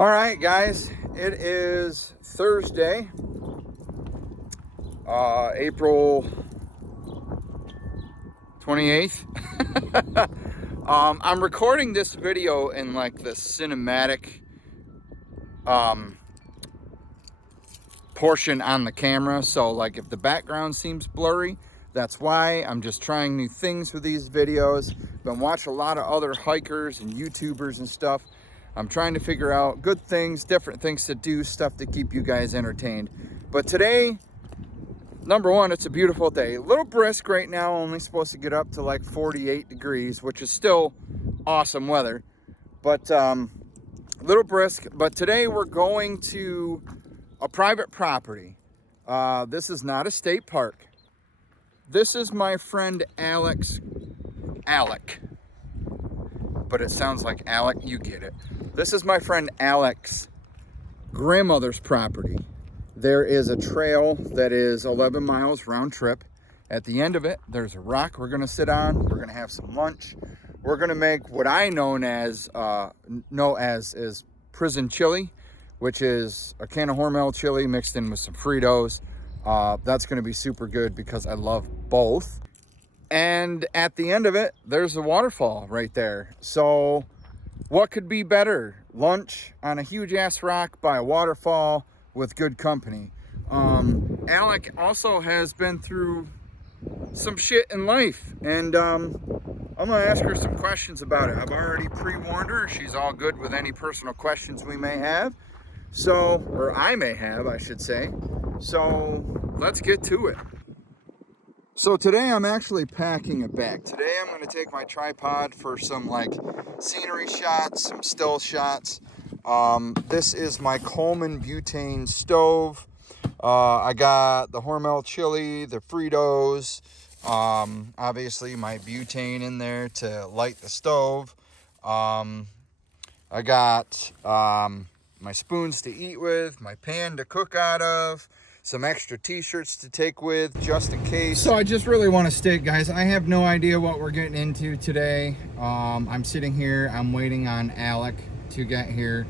All right, guys, it is Thursday, April 28th. I'm recording this video in like the cinematic portion on the camera. So like if the background seems blurry, that's why. I'm just trying new things with these videos. Been watching a lot of other hikers and YouTubers and stuff. I'm trying to figure out good things, different things to do, stuff to keep you guys entertained. But today, number one, it's a beautiful day. A little brisk right now, only supposed to get up to like 48 degrees, which is still awesome weather. But a little brisk. But today we're going to a private property. This is not a state park. This is my friend Alec. But it sounds like Alec, you get it. This is my friend Alec's grandmother's property. There is a trail that is 11 miles round trip. At the end of it, there's a rock we're gonna sit on. We're gonna have some lunch. We're gonna make what I know as prison chili, which is a can of Hormel chili mixed in with some Fritos. That's gonna be super good because I love both. And at the end of it, there's a waterfall right there. So what could be better? Lunch on a huge ass rock by a waterfall with good company. Alec also has been through some shit in life, and I'm gonna ask her some questions about it. I've already pre-warned her. She's all good with any personal questions we may have. So, or I may have, I should say. So let's get to it. So today I'm actually packing a bag. Today I'm going to take my tripod for some like scenery shots, some still shots. This is my Coleman butane stove. I got the Hormel chili, the Fritos, obviously my butane in there to light the stove. I got my spoons to eat with, my pan to cook out of, some extra t-shirts to take with just in case. So I just really want to state, guys, I have no idea what we're getting into today. I'm sitting here, I'm waiting on Alec to get here.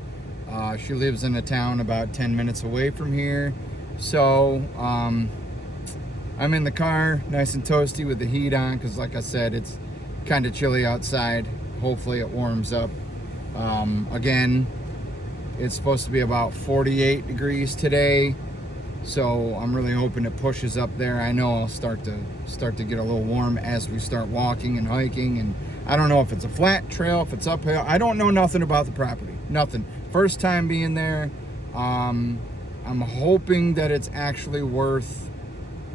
She lives in a town about 10 minutes away from here. So I'm in the car, nice and toasty with the heat on, because like I said, it's kind of chilly outside. Hopefully it warms up. Again, it's supposed to be about 48 degrees today. So I'm really hoping it pushes up there. I know I'll start to get a little warm as we start walking and hiking. And I don't know if it's a flat trail, if it's uphill. I don't know nothing about the property. Nothing. First time being there. I'm hoping that it's actually worth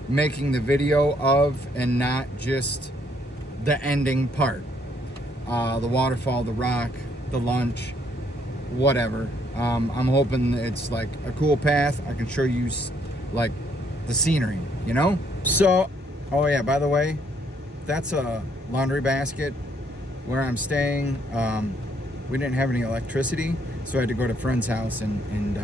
making the video of and not just the ending part. The waterfall, the rock, the lunch, whatever. I'm hoping it's like a cool path. I can show you like the scenery, you know? So, oh yeah, by the way, that's a laundry basket where I'm staying. We didn't have any electricity, so I had to go to a friend's house and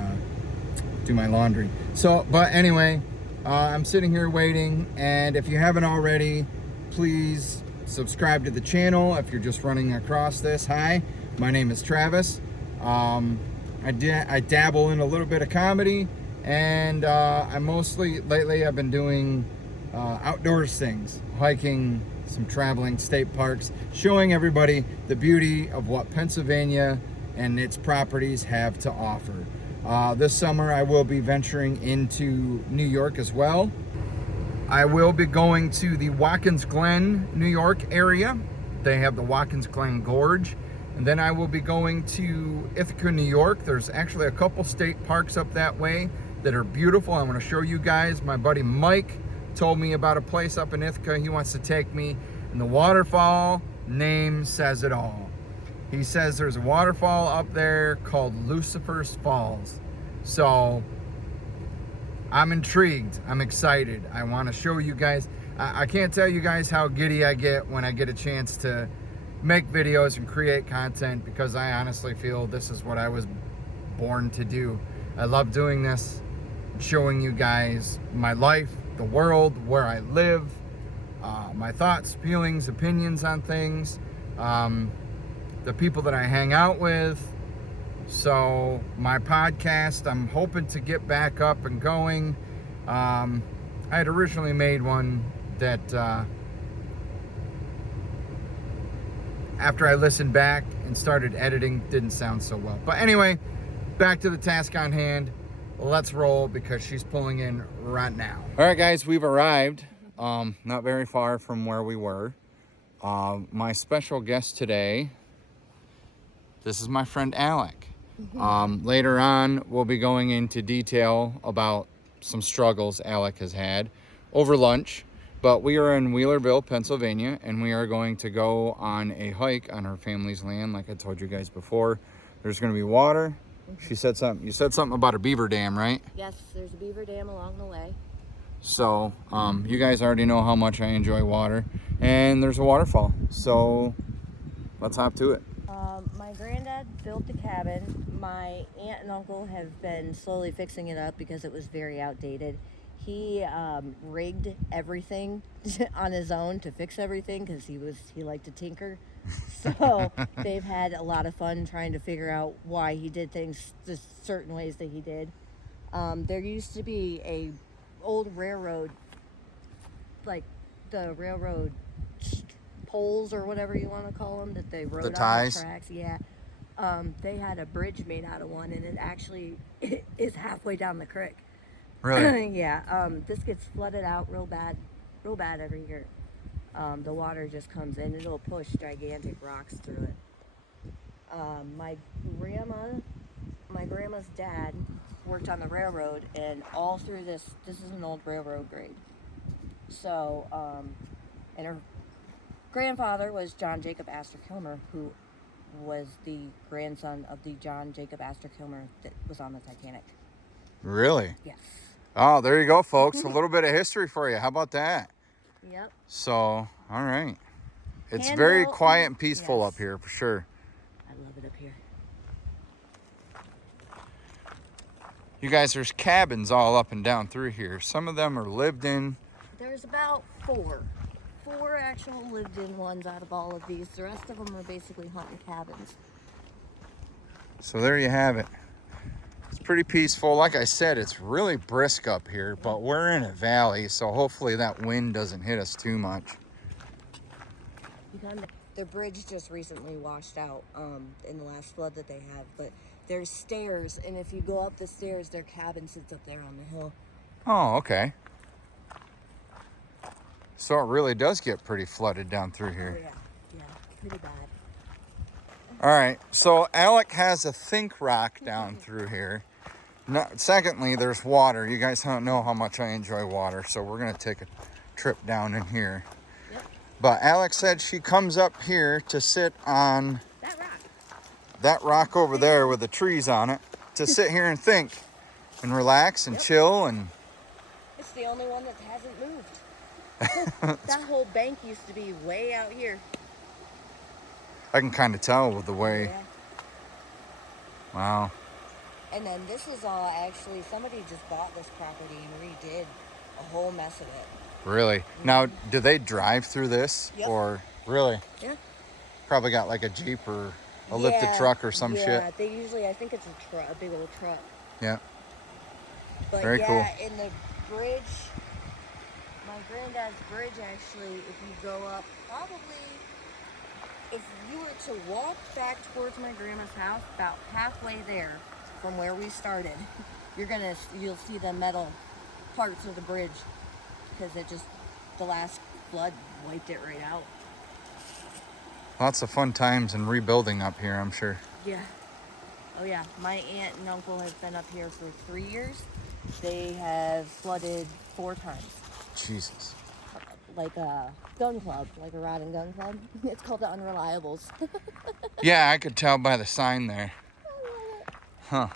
do my laundry. So, but anyway, I'm sitting here waiting, and if you haven't already, please subscribe to the channel. If you're just running across this, hi, my name is Travis. I dabble in a little bit of comedy, and I mostly, lately I've been doing outdoors things, hiking, some traveling state parks, showing everybody the beauty of what Pennsylvania and its properties have to offer. This summer I will be venturing into New York as well. I will be going to the Watkins Glen, New York area. They have the Watkins Glen Gorge. And then I will be going to Ithaca, New York. There's actually a couple state parks up that way that are beautiful. I want to show you guys. My buddy Mike told me about a place up in Ithaca he wants to take me. And the waterfall name says it all. He says there's a waterfall up there called Lucifer's Falls. So I'm intrigued. I'm excited. I want to show you guys. I can't tell you guys how giddy I get when I get a chance to make videos and create content, because I honestly feel this is what I was born to do. I love doing this, showing you guys my life, the world, where I live, my thoughts, feelings, opinions on things, the people that I hang out with. So my podcast, I'm hoping to get back up and going. I had originally made one that after I listened back and started editing, didn't sound so well. But anyway, back to the task on hand. Let's roll because she's pulling in right now. All right, guys, we've arrived. Not very far from where we were. My special guest today, this is my friend Alec. Later on, we'll be going into detail about some struggles Alec has had over lunch. But we are in Wheelerville, Pennsylvania, and we are going to go on a hike on her family's land, like I told you guys before. There's going to be water. She said something. You said something about a beaver dam, right? Yes, there's a beaver dam along the way. So, you guys already know how much I enjoy water. And there's a waterfall. So, let's hop to it. My granddad built the cabin. My aunt and uncle have been slowly fixing it up because it was very outdated. He rigged everything on his own to fix everything because he liked to tinker. So they've had a lot of fun trying to figure out why he did things the certain ways that he did. There used to be a old railroad, like the railroad poles or whatever you want to call them, that they rode The on ties? the tracks. Yeah. They had a bridge made out of one, and it actually is halfway down the creek. Really? Yeah. This gets flooded out real bad every year. The water just comes in, it'll push gigantic rocks through it. My grandma's dad worked on the railroad, and all through this is an old railroad grade. So, and her grandfather was John Jacob Astor Kilmer, who was the grandson of the John Jacob Astor Kilmer that was on the Titanic. Really? Yes. Oh, there you go, folks. A little bit of history for you. How about that? Yep. So, all right. It's Hand very built. quiet and peaceful Yes. up here, for sure. I love it up here. You guys, there's cabins all up and down through here. Some of them are lived in. There's about four actual lived-in ones out of all of these. The rest of them are basically hunting cabins. So there you have it. It's pretty peaceful. Like I said, it's really brisk up here, but we're in a valley, so hopefully that wind doesn't hit us too much. The bridge just recently washed out in the last flood that they have, but there's stairs, and if you go up the stairs, their cabin sits up there on the hill. Oh, okay. So it really does get pretty flooded down through here. Oh, yeah, pretty bad. All right, so Alec has a think rock down through here. Secondly, there's water. You guys don't know how much I enjoy water, so we're gonna take a trip down in here. Yep. But Alec said she comes up here to sit on that rock over there with the trees on it, to sit here and think and relax and chill. And it's the only one that hasn't moved. That whole bank used to be way out here. I can kind of tell with the way. Yeah. Wow. And then this is all actually, somebody just bought this property and redid a whole mess of it. Really? Mm-hmm. Now, do they drive through this? Yep. Or really? Yeah. Probably got like a Jeep or a lifted truck or some shit. Yeah, they usually, I think it's a big old truck. Yeah. But very cool. In the bridge, my granddad's bridge actually, if you go up, probably, if you were to walk back towards my grandma's house, about halfway there from where we started, you'll see the metal parts of the bridge, because the last flood wiped it right out. Lots of fun times and rebuilding up here, I'm sure. Yeah. Oh yeah, my aunt and uncle have been up here for 3 years. They have flooded 4 times. Jesus. Like a gun club, like a rod and gun club. It's called the Unreliables. Yeah, I could tell by the sign there. Huh.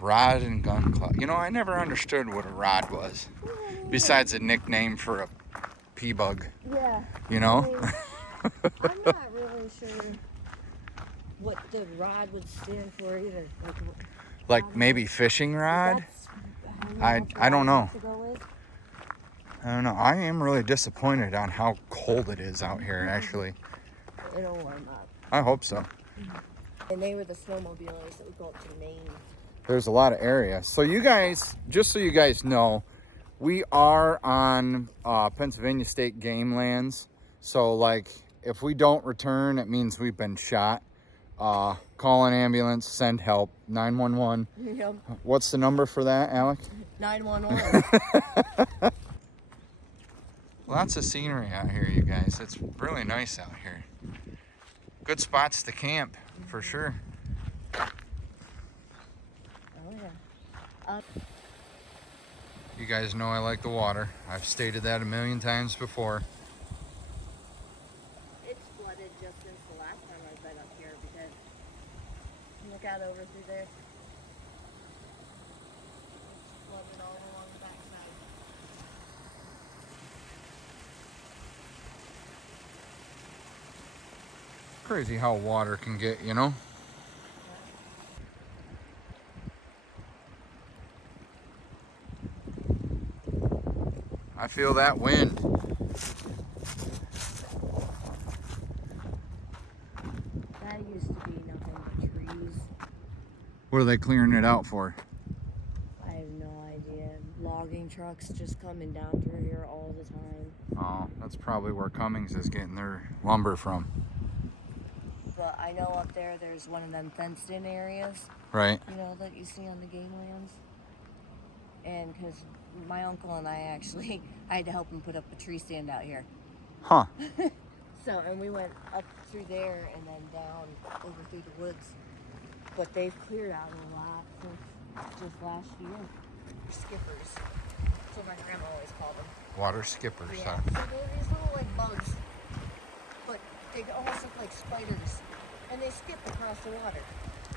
Rod and gun club. You know, I never understood what a rod was. Besides a nickname for a pea bug. Yeah. You know? I'm not really sure what the rod would stand for either. Like maybe fishing rod? I don't know. I don't know. I am really disappointed on how cold it is out here, actually. It'll warm up. I hope so. And they were the snowmobilers that would go up to the main. There's a lot of area. So you guys, just so you guys know, we are on Pennsylvania State game lands. So like, if we don't return, it means we've been shot. Call an ambulance, send help, 911. Yep. What's the number for that, Alec? 911. Lots of scenery out here, you guys. It's really nice out here. Good spots to camp, for sure. Oh, yeah. You guys know I like the water. I've stated that a million times before. It's flooded just since the last time I've been up here because look out over through there. It's flooded all along the backside. Crazy how water can get, you know? I feel that wind. That used to be nothing but trees. What are they clearing it out for? I have no idea. Logging trucks just coming down through here all the time. Oh, that's probably where Cummings is getting their lumber from. But I know up there there's one of them fenced in areas, Right. you know, that you see on the game lands. And because my uncle and I actually, I had to help him put up a tree stand out here. Huh. So, and we went up through there and then down over through the woods. But they've cleared out a lot since just last year. Skippers. That's what my grandma always called them. Water skippers, Yeah. huh? So they're these little like bugs, but they almost look like spiders. And they skip across the water.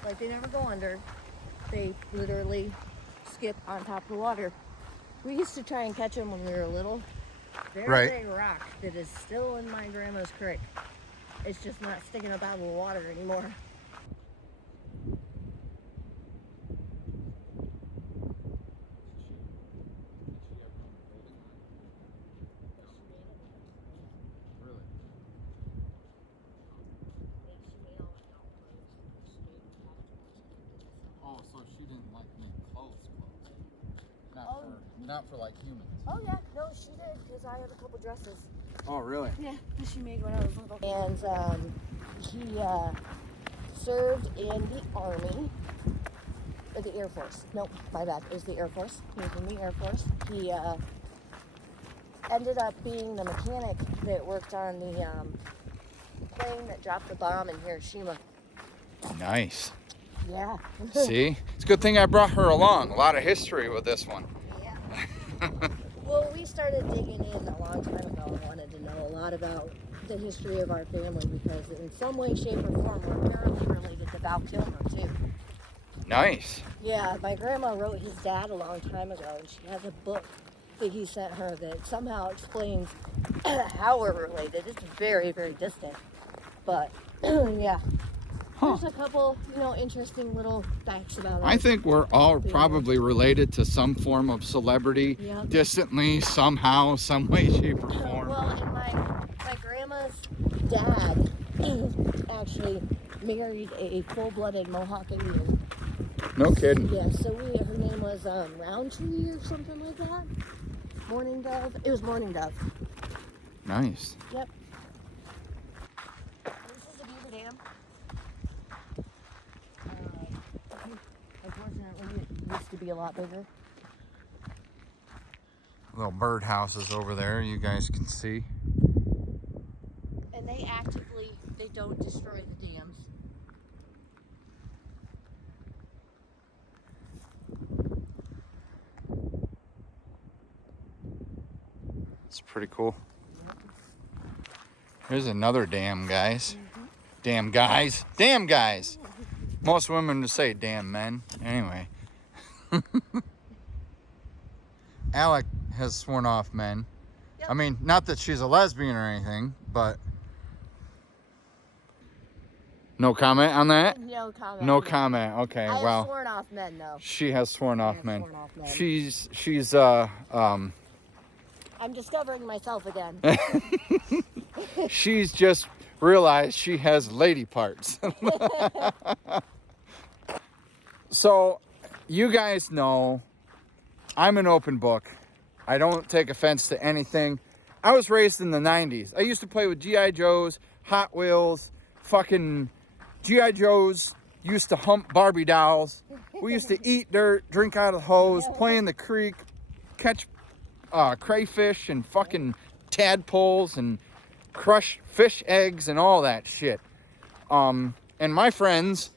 Like they never go under. They literally skip on top of the water. We used to try and catch them when we were little. There's Right. a rock that is still in my grandma's creek. It's just not sticking up out of the water anymore. Oh, so she didn't like make clothes. Oh. Not for like humans. Oh yeah, no, she did because I have a couple dresses. Oh, really? Yeah, that she made when I was little. And he served in the Army, or the Air Force. Nope, my bad. It was the Air Force. He was in the Air Force. He ended up being the mechanic that worked on the plane that dropped the bomb in Hiroshima. Nice. Yeah. See? It's a good thing I brought her along. A lot of history with this one. Yeah. Well, we started digging in a long time ago and wanted to know a lot about the history of our family because in some way, shape, or form, we're apparently related to Val Kilmer, too. Nice. Yeah, my grandma wrote his dad a long time ago, and she has a book that he sent her that somehow explains how we're related. It's very, very distant. But, yeah. Huh. There's a couple, you know, interesting little facts about I us. think we're all probably related to some form of celebrity, Yep. distantly, somehow, some way, shape, or form. Well, and my grandma's dad actually married a full-blooded Mohawk Indian. No kidding. Yeah, so her name was Roundtree or something like that. Morning Dove. It was Morning Dove. Nice. Yep. This is a beaver dam. Unfortunately, it used to be a lot bigger. Little bird houses over there, you guys can see. And they don't destroy the dams. It's pretty cool. Here's another dam, guys. Mm-hmm. Damn guys. Damn guys. Most women would say damn men. Anyway. Alec has sworn off men. Yep. I mean, not that she's a lesbian or anything, but no comment on that? No comment. No on that. comment. Okay, I have well. sworn off men, though. She has sworn I off have men. sworn off men. She's I'm discovering myself again. she's just realize she has lady parts. So, you guys know I'm an open book. I don't take offense to anything. I was raised in the 90s. I used to play with G.I. Joes, Hot Wheels, fucking G.I. Joes used to hump Barbie dolls. We used to eat dirt, drink out of the hose, play in the creek, catch crayfish and fucking tadpoles and crush fish eggs and all that shit. And my friends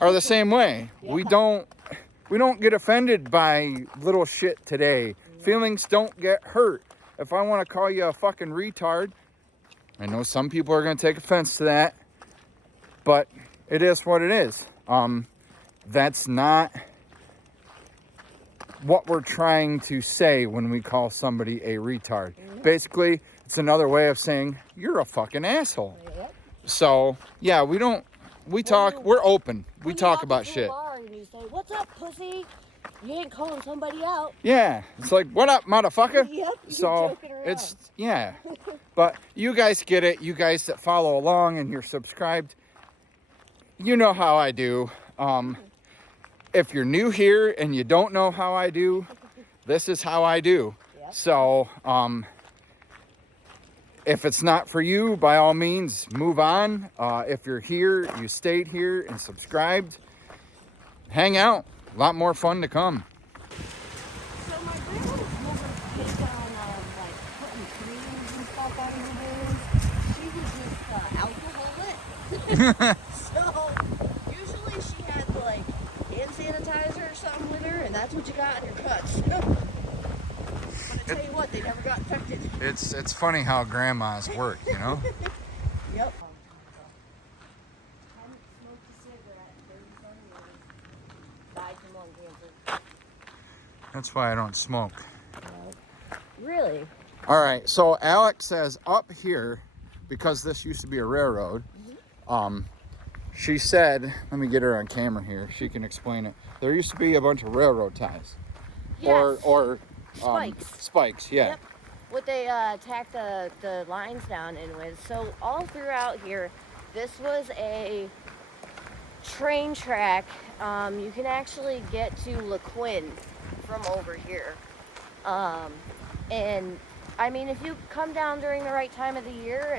are the same way. We don't get offended by little shit today. Feelings don't get hurt. If I want to call you a fucking retard, I know some people are going to take offense to that, but it is what it is. That's not what we're trying to say when we call somebody a retard. Basically, it's another way of saying you're a fucking asshole. So, yeah, we talk, we're open. We talk about shit. And you say, "What's up, pussy?" You ain't calling somebody out. Yeah, it's like, what up, motherfucker? Yep, so it's, yeah. But you guys get it. You guys that follow along and you're subscribed, you know how I do. If you're new here and you don't know how I do, this is how I do. Yep. So, if it's not for you, by all means, move on. If you're here, you stayed here and subscribed, hang out. A lot more fun to come. So my grandma was never big on like putting creams and stuff on her hands. She was just alcoholic. So usually she had like hand sanitizer or something with her, and that's what you got in your cuts. But I tell you what, they never got infected. It's funny how grandmas work, you know? Yep. That's why I don't smoke. Really? All right, so Alec says up here, because this used to be a railroad, she said, let me get her on camera here, she can explain it. There used to be a bunch of railroad ties. Yes. Or spikes. Spikes, yeah. Yep. What they tacked the lines down in with. So all throughout here, this was a train track. You can actually get to LaQuinn from over here. And I mean, if you come down during the right time of the year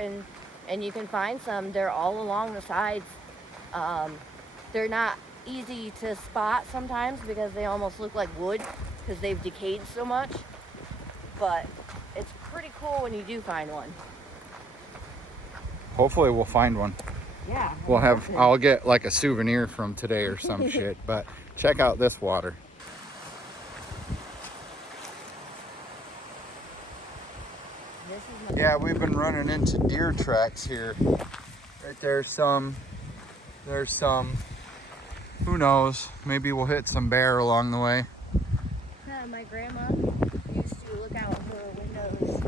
and you can find some, they're all along the sides. They're not easy to spot sometimes because they almost look like wood because they've decayed so much. But it's pretty cool when you do find one. Hopefully we'll find one. Yeah. I'll get like a souvenir from today or some shit, but check out this water. Yeah, we've been running into deer tracks here. Right there's some. Who knows? Maybe we'll hit some bear along the way. Yeah, my grandma used to look out her windows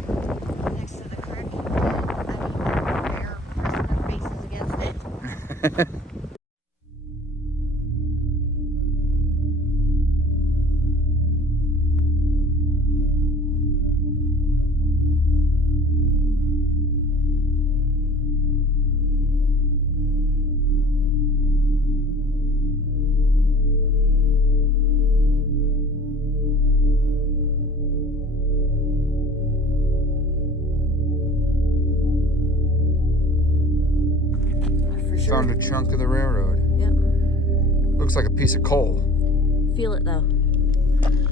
next to the creek. I mean, bear pressing their faces against it. Found a chunk of the railroad. Yep. Looks like a piece of coal. Feel it though,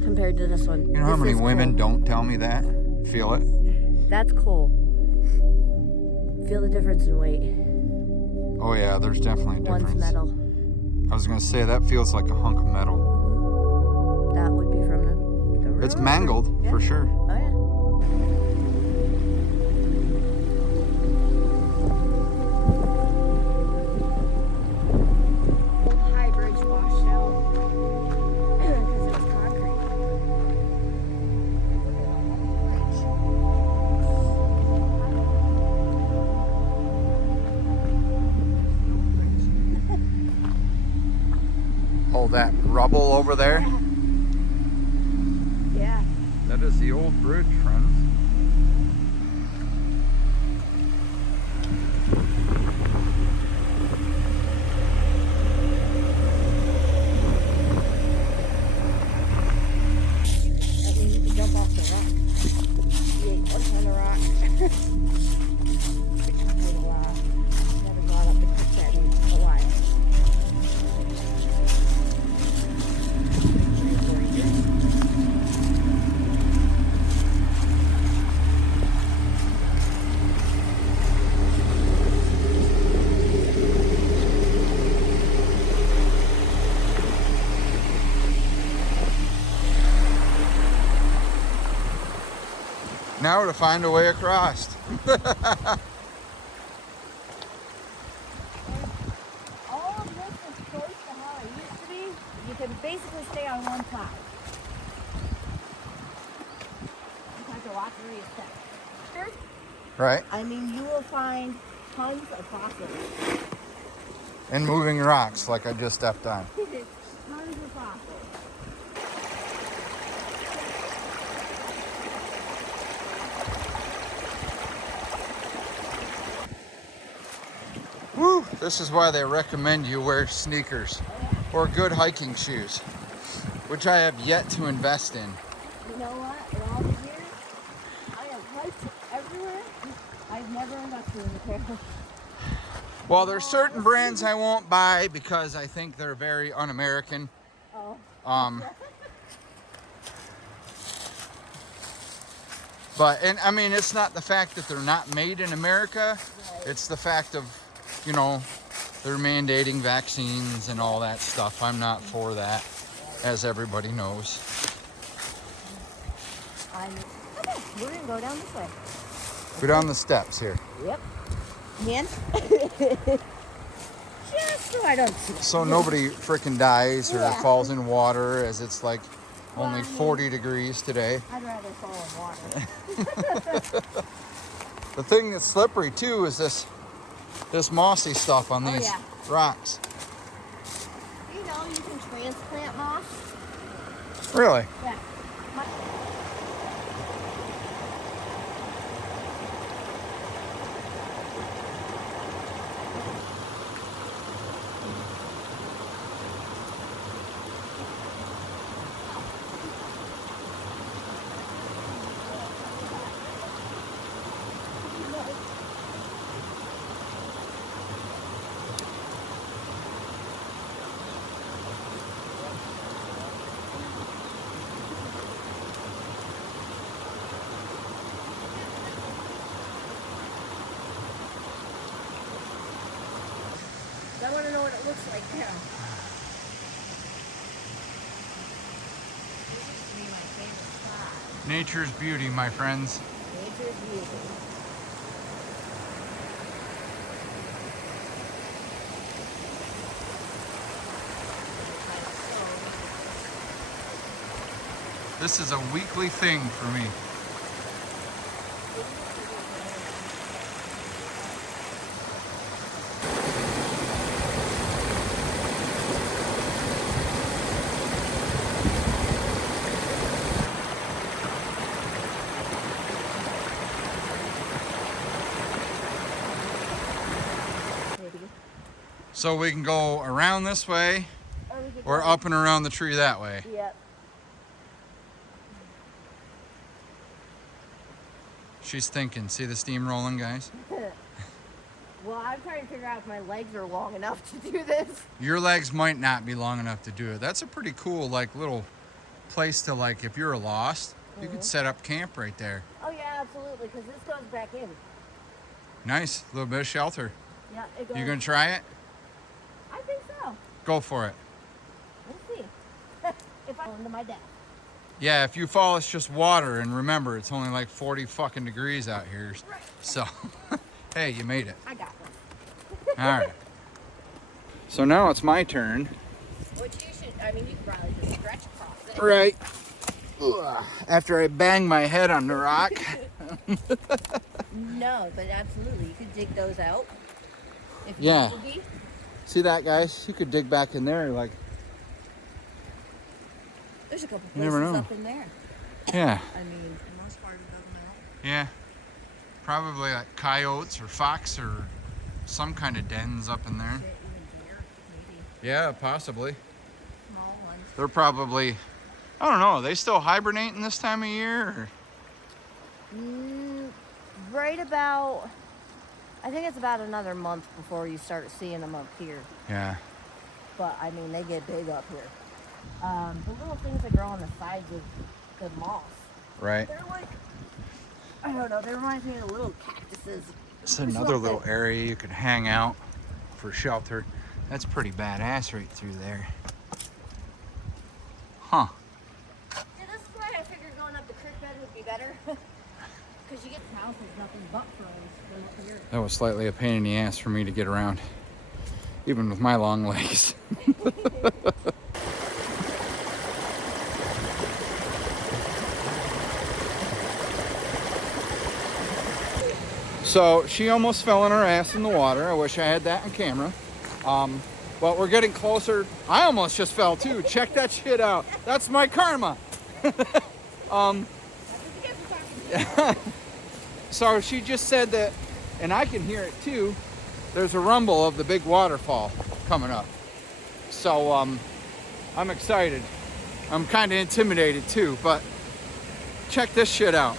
compared to this one. You know how many women don't tell me that? Feel it? That's coal. Feel the difference in weight. Oh yeah, there's definitely a difference. One's metal. I was gonna say that feels like a hunk of metal. That would be from the railroad. It's mangled, Yeah. for sure. Oh yeah. All that rubble over there. Yeah. That is the old bridge, friends. Now to find a way across. All of this is close to how it used to be. You can basically stay on one side. You have to walk through your steps. Right. I mean, you will find tons of fossils. And moving rocks like I just stepped on. Tons of fossils. Woo! This is why they recommend you wear sneakers or good hiking shoes, which I have yet to invest in. You know what? In all these years, I have hiked everywhere. I've never invested in a pair. Well, there's certain brands I won't buy because I think they're very un-American. Oh. But, and I mean, it's not the fact that they're not made in America. Right. It's the fact of, you know, they're mandating vaccines and all that stuff. I'm not for that, as everybody knows. Okay, we're gonna go down this way. Go down the steps here. Yep. Hand. Just so I don't see. So nobody freaking dies or Yeah. falls in water, as it's like only Well, I mean, 40 degrees today. I'd rather fall in water. The thing that's slippery too is this mossy stuff on these yeah. rocks. You know, you can transplant moss. Really? Yeah. I want to know what it looks like now. This used to be my favorite spot. Nature's beauty, my friends. Nature's beauty. This is a weekly thing for me. So we can go around this way or up and around the tree that way. Yep. She's thinking. See the steam rolling, guys? Well, I'm trying to figure out if my legs are long enough to do this. Your legs might not be long enough to do it. That's a pretty cool, like, little place to, like, if you're lost, you could set up camp right there. Oh yeah, absolutely, because this goes back in. Nice. A little bit of shelter. Yeah, it goes. You gonna try it? I think so. Go for it. We'll see. If I go into my death. Yeah, if you fall, it's just water. And remember, it's only like 40 fucking degrees out here. Right. So, hey, you made it. I got one. All right. So now it's my turn. Which you should, I mean, you could probably just stretch across it. Right. Ugh. After I bang my head on the rock. No, but absolutely. You could dig those out. If Yeah. You be. See that, guys? You could dig back in there, like. There's a couple You never places know. up in there. Yeah. I mean, for the most part, it doesn't matter. Yeah. Probably like coyotes or fox or some kind of dens up in there. Even deer, maybe. Yeah, possibly. Small ones. They're probably, I don't know, are they still hibernating this time of year? Or? Right about, I think it's about another month before you start seeing them up here. Yeah. But I mean, they get big up here. The little things that grow on the sides of the moss, Right. they're like, I don't know, they remind me of the little cactuses. It's another little area you could hang out for shelter. That's pretty badass right through there. Huh. Yeah, this is why I figured going up the creek bed would be better. Because you get the house, there's nothing but ferns up here. That was slightly a pain in the ass for me to get around, even with my long legs. So she almost fell on her ass in the water. I wish I had that on camera. But we're getting closer. I almost just fell too. Check that shit out. That's my karma. So she just said that, and I can hear it too, there's a rumble of the big waterfall coming up. So I'm excited. I'm kind of intimidated too, but check this shit out.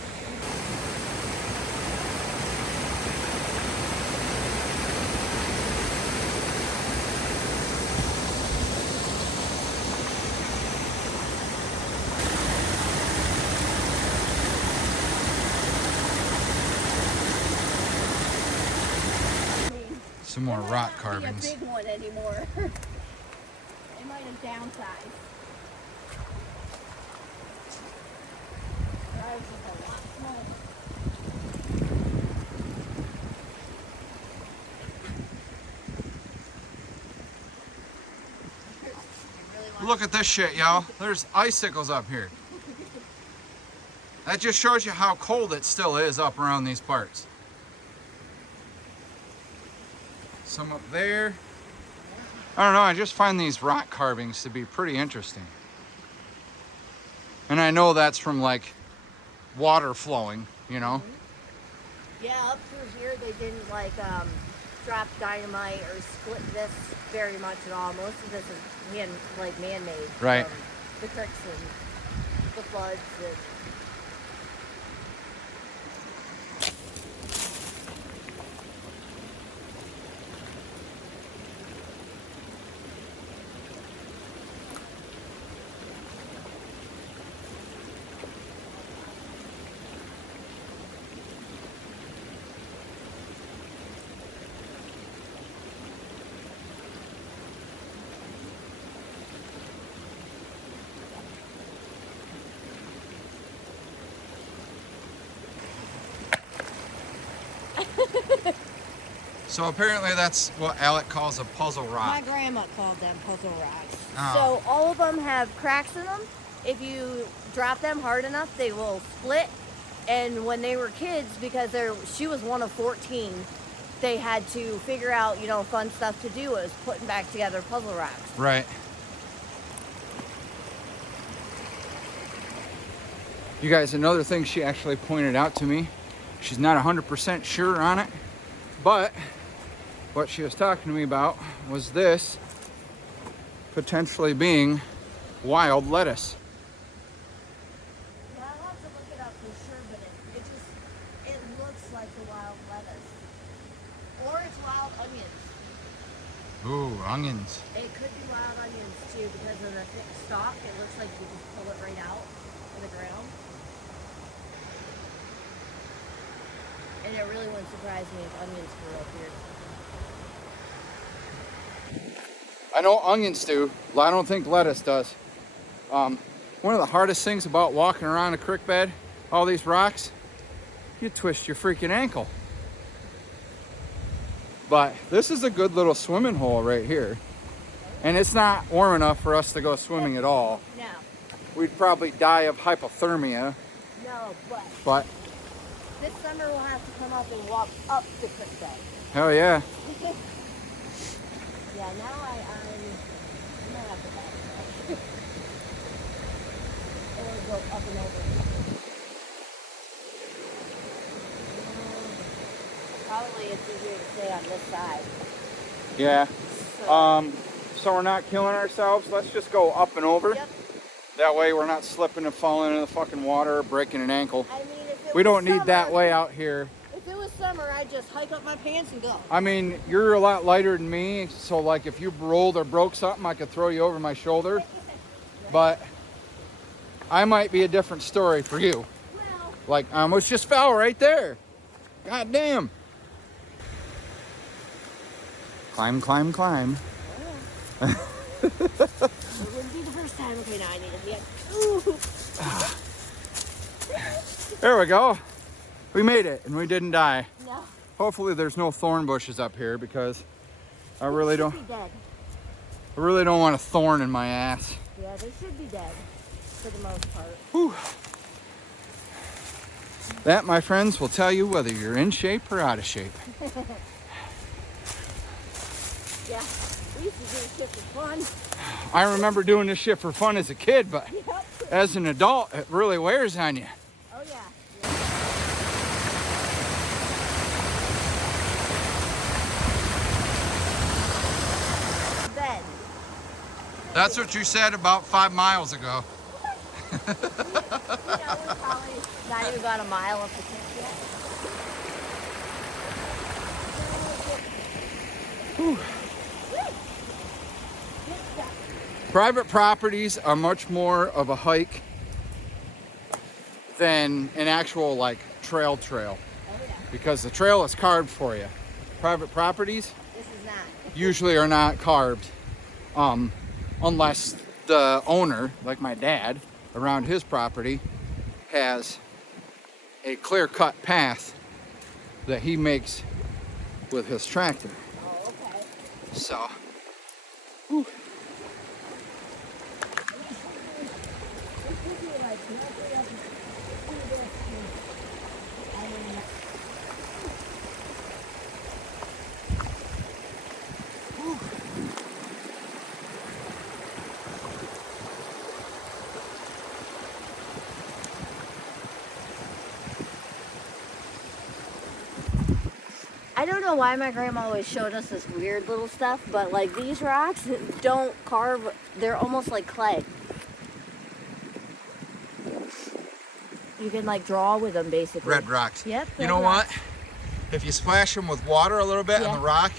Some more rock carvings. A big one anymore. They might have downsized. Ours is a lot smaller. Look at this shit, y'all. There's icicles up here. That just shows you how cold it still is up around these parts. Some up there. I don't know, I just find these rock carvings to be pretty interesting. And I know that's from like water flowing, you know? Yeah, up through here they didn't like drop dynamite or split this very much at all. Most of this is man-made. Right. The creeks and the floods and So apparently that's what Alec calls a puzzle my rock. grandma called them puzzle rocks. Oh. So all of them have cracks in them. If you drop them hard enough, they will split. And when they were kids, because she was one of 14, they had to figure out, fun stuff to do was putting back together puzzle rocks. Right. You guys, another thing she actually pointed out to me, she's not 100% sure on it, but what she was talking to me about was this potentially being wild lettuce. Yeah, I'll have to look it up for sure, but it looks like the wild lettuce. Or it's wild onions. Ooh, onions. It could be wild onions too because of the thick stalk. It looks like you just pull it right out of the ground. And it really wouldn't surprise me if onions grew up here. I know onions do. I don't think lettuce does. One of the hardest things about walking around a creek bed, all these rocks, you twist your freaking ankle. But this is a good little swimming hole right here. And it's not warm enough for us to go swimming at all. No. We'd probably die of hypothermia. No, But this summer we'll have to come up and walk up the creek bed. hell yeah. Yeah, now I'm gonna have to back up. Or go up and over. Probably it's easier to stay on this side. Yeah. So we're not killing ourselves. Let's just go up and over. Yep. That way we're not slipping and falling into the fucking water or breaking an ankle. I mean, if it We was don't need summer, that way out here. If it was summer, I'd just hike up my pants and go. I mean, you're a lot lighter than me, so like if you rolled or broke something, I could throw you over my shoulder. But I might be a different story for you. Well, Like, I almost just fell right there. God damn. Climb, climb, climb. it wouldn't be the first time. Okay, now I need to get. Ooh. There we go. We made it and we didn't die. No. Hopefully there's no thorn bushes up here because I really don't. Be dead. I really don't want a thorn in my ass. Yeah, they should be dead for the most part. Whew. That, my friends, will tell you whether you're in shape or out of shape. Yeah, we used to do this shit for fun. I remember doing this shit for fun as a kid, but Yep. as an adult, it really wears on you. Oh yeah. Bed. That's what you said about 5 miles ago. We're probably not even got a mile up the creek yet. Private properties are much more of a hike than an actual like trail Oh yeah. because the trail is carved for you. Private properties This is not. usually are not carved unless the owner, like my dad, around his property has a clear-cut path that he makes with his tractor. Oh, okay. So, whew. I don't know why my grandma always showed us this weird little stuff, but like these rocks don't carve, they're almost like clay. You can like draw with them basically. Red rocks. Yep. You red know rocks. what? If you splash them with water a little bit Yeah. on the rock,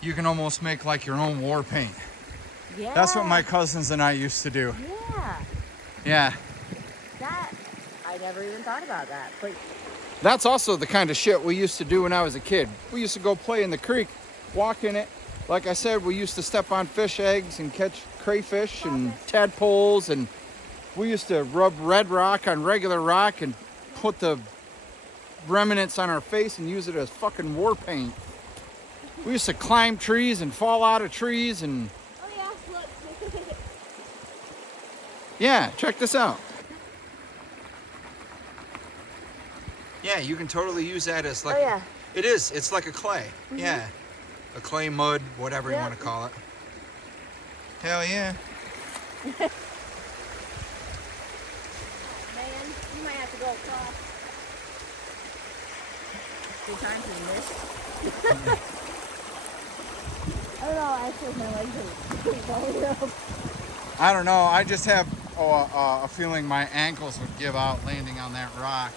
you can almost make like your own war paint. Yeah. That's what my cousins and I used to do. Yeah. Yeah. That, I never even thought about that. But That's also the kind of shit we used to do when I was a kid. We used to go play in the creek, walk in it. Like I said, we used to step on fish eggs and catch crayfish and tadpoles, and we used to rub red rock on regular rock and put the remnants on our face and use it as fucking war paint. We used to climb trees and fall out of trees and oh yeah, look. yeah, check this out. Yeah, you can totally use that as like, Oh yeah. it is, it's like a clay. Yeah, a clay mud, whatever you Yeah. want to call it. Hell yeah. Man, you might have to go across. Good time for this. I don't know, I feel my legs are I don't know, I just have a feeling my ankles would give out landing on that rock.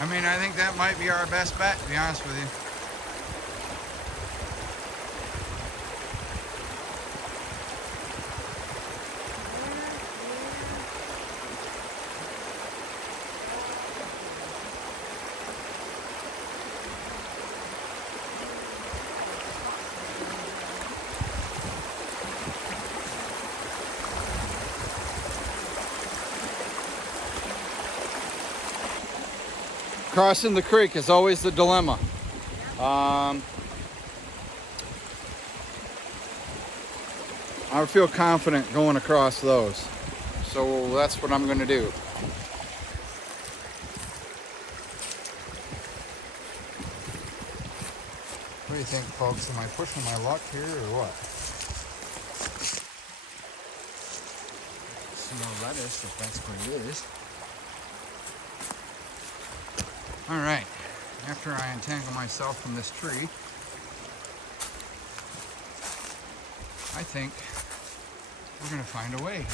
I mean, I think that might be our best bet, to be honest with you. Crossing the creek is always the dilemma. I feel confident going across those. So that's what I'm gonna do. What do you think, folks? Am I pushing my luck here or what? Some more lettuce, if that's what it is. All right, after I untangle myself from this tree, I think we're gonna find a way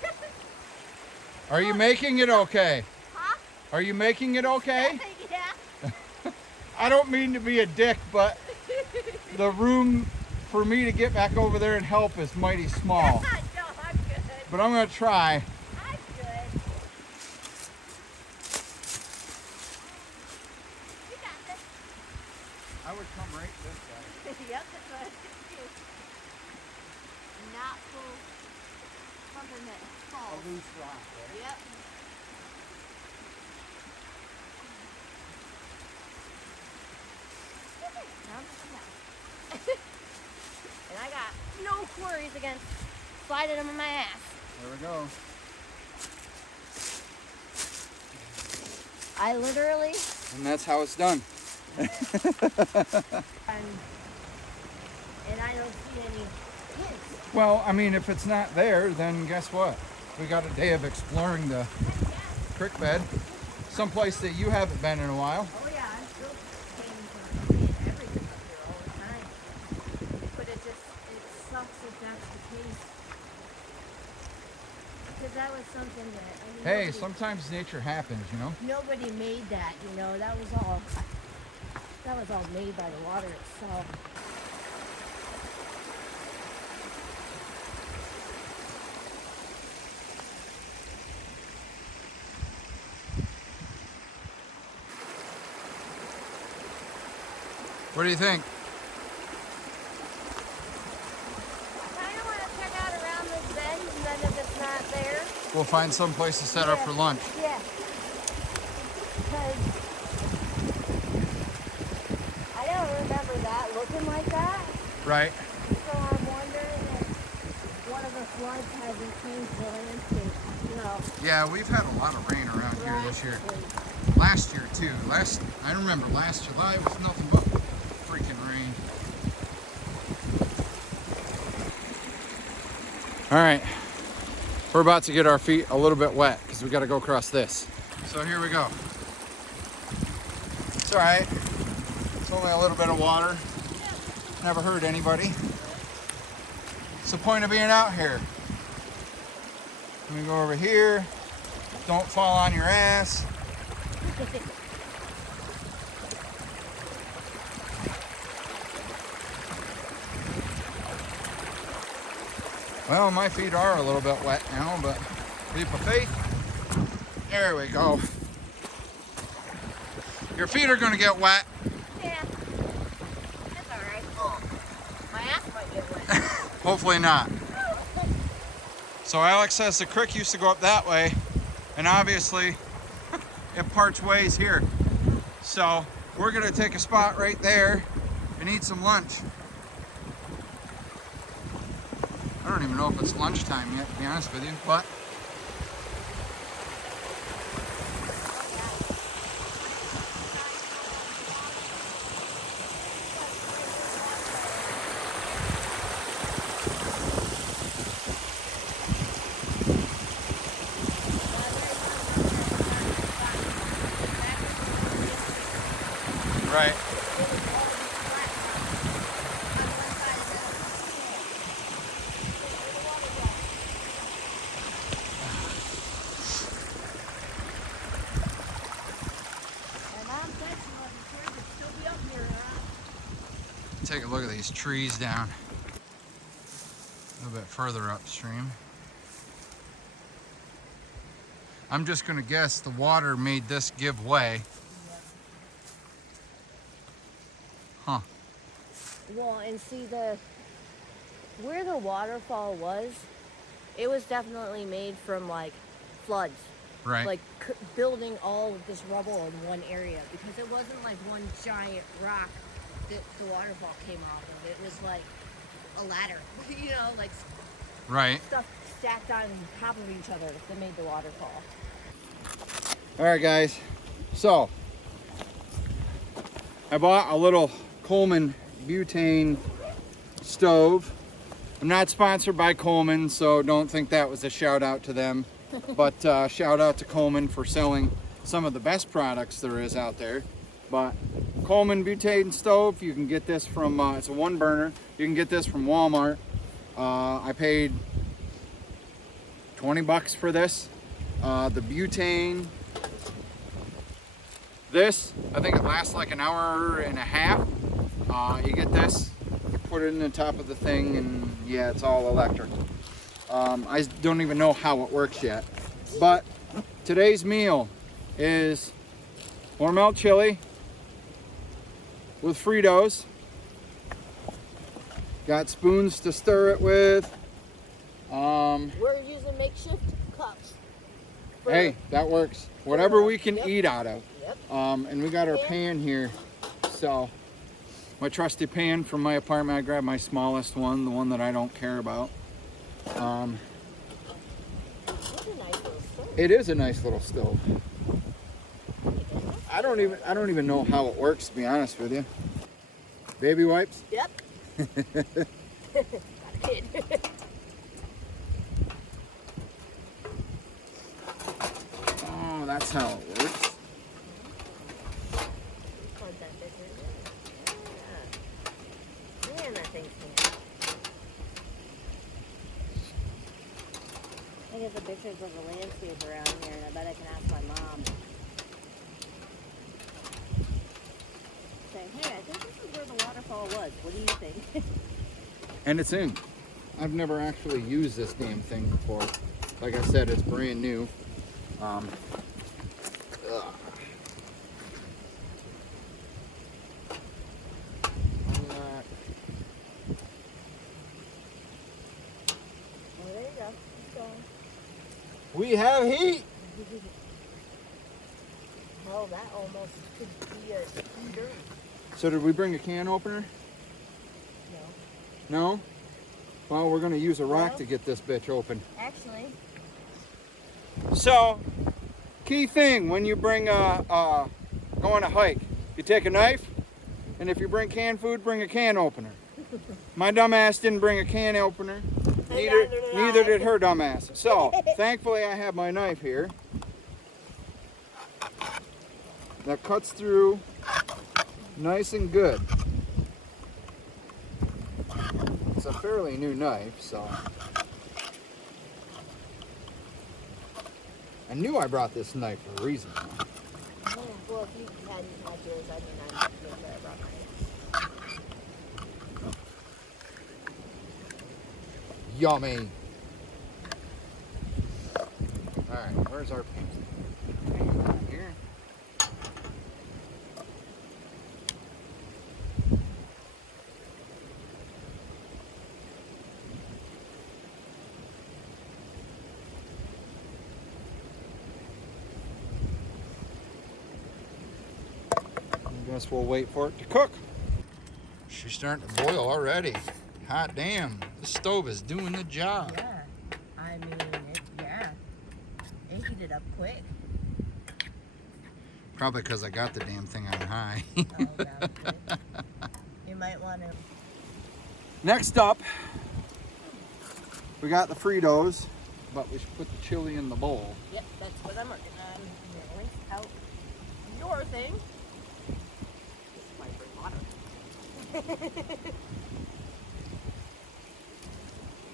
here. Are you making it okay? Huh? Are you making it okay? Yeah. I don't mean to be a dick, but the room for me to get back over there and help is mighty small. No, I'm good. But I'm gonna try. I'm good. You beautiful something that falls. A loose rock, right? Yep. And I got no worries against sliding them in my ass. There we go. I literally. And that's how it's done. And I don't see any hints. Well, I mean, if it's not there, then guess what? We got a day of exploring the creek bed. Someplace that you haven't been in a while. Oh yeah, I'm still paying for everything up here all the time. But it sucks if that's the case. Because that was something that, I mean, Hey, sometimes nature happens, you know? nobody made that, you know. That was all made by the water itself. What do you think? I kind of want to check out around this bend, and then if it's not there, We'll find some place to set up for lunch. yeah. Because I don't remember that looking like that. Right. So I'm wondering if one of the floods hasn't changed the landscape, you know. Yeah, we've had a lot of rain around here this year. Last year too. I remember last July was nothing but freaking rain. All right, we're about to get our feet a little bit wet because we got to go across this. So here we go. It's all right. It's only a little bit of water. Never hurt anybody. What's the point of being out here? Let me go over here. Don't fall on your ass. Well, my feet are a little bit wet now, but leap of faith. There we go. Your feet are gonna get wet. Yeah. That's alright. My ass might get wet. Hopefully not. So Alex says the creek used to go up that way, and obviously it parts ways here. So we're gonna take a spot right there and eat some lunch. I don't even know if it's lunchtime yet, to be honest with you, but right. Take a look at these trees down a little bit further upstream. I'm just gonna guess the water made this give way. Huh. Well, and see where the waterfall was, it was definitely made from like floods. Right. Like building all of this rubble in one area, because it wasn't like one giant rock that the waterfall came off of. It was like a ladder, you know, like Right. stuff stacked on top of each other that made the waterfall. All right, guys. So I bought a little Coleman butane stove. I'm not sponsored by Coleman, so don't think that was a shout out to them. But shout out to Coleman for selling some of the best products there is out there. But Coleman butane stove, you can get this from, it's a one burner. You can get this from Walmart. I paid 20 bucks for this. The butane, this, I think it lasts like an hour and a half. You get this, you put it in the top of the thing, and yeah, it's all electric. I don't even know how it works yet. But today's meal is Hormel chili with Fritos. Got spoons to stir it with. We're using makeshift cups. Hey, that works. Whatever we can Yep. eat out of. Yep. And we got our pan here. So my trusty pan from my apartment. I grabbed my smallest one, the one that I don't care about. That's a nice little stove. It is a nice little stove. I don't even know how it works, to be honest with you. Baby wipes? Yep. Got a kid. Oh, that's how it works. Plug that bitch in there. Yeah. Man, that thing's handy. I get the pictures of the landscape around here, and I bet I can ask my mom. Saying, hey, I think this is where the waterfall was. What do you think? And it's in. I've never actually used this damn thing before. Like I said, it's brand new. Ugh. Oh, there you go. Keep going. We have heat. Oh, that almost could be a heater. So did we bring a can opener? No. No? Well, we're gonna use a rock No. to get this bitch open. Actually, So, key thing when you bring go on a hike, you take a knife, and if you bring canned food, bring a can opener. My dumbass didn't bring a can opener. Neither did her dumbass. So, thankfully I have my knife here. That cuts through nice and good. It's a fairly new knife, so. I knew I brought this knife for a reason. well, if you hadn't had yours, I mean, I'm not sure I brought mine. Yummy. Alright, where's our pan? Here. I guess we'll wait for it to cook. She's starting to boil already. Hot damn, this stove is doing the job. Yeah. I mean, it heated up quick. Probably because I got the damn thing on high. Oh, that's good. You might want to. Next up, we got the Fritos, but we should put the chili in the bowl. Yep, that's what I'm working on. Link out your thing. This might bring water.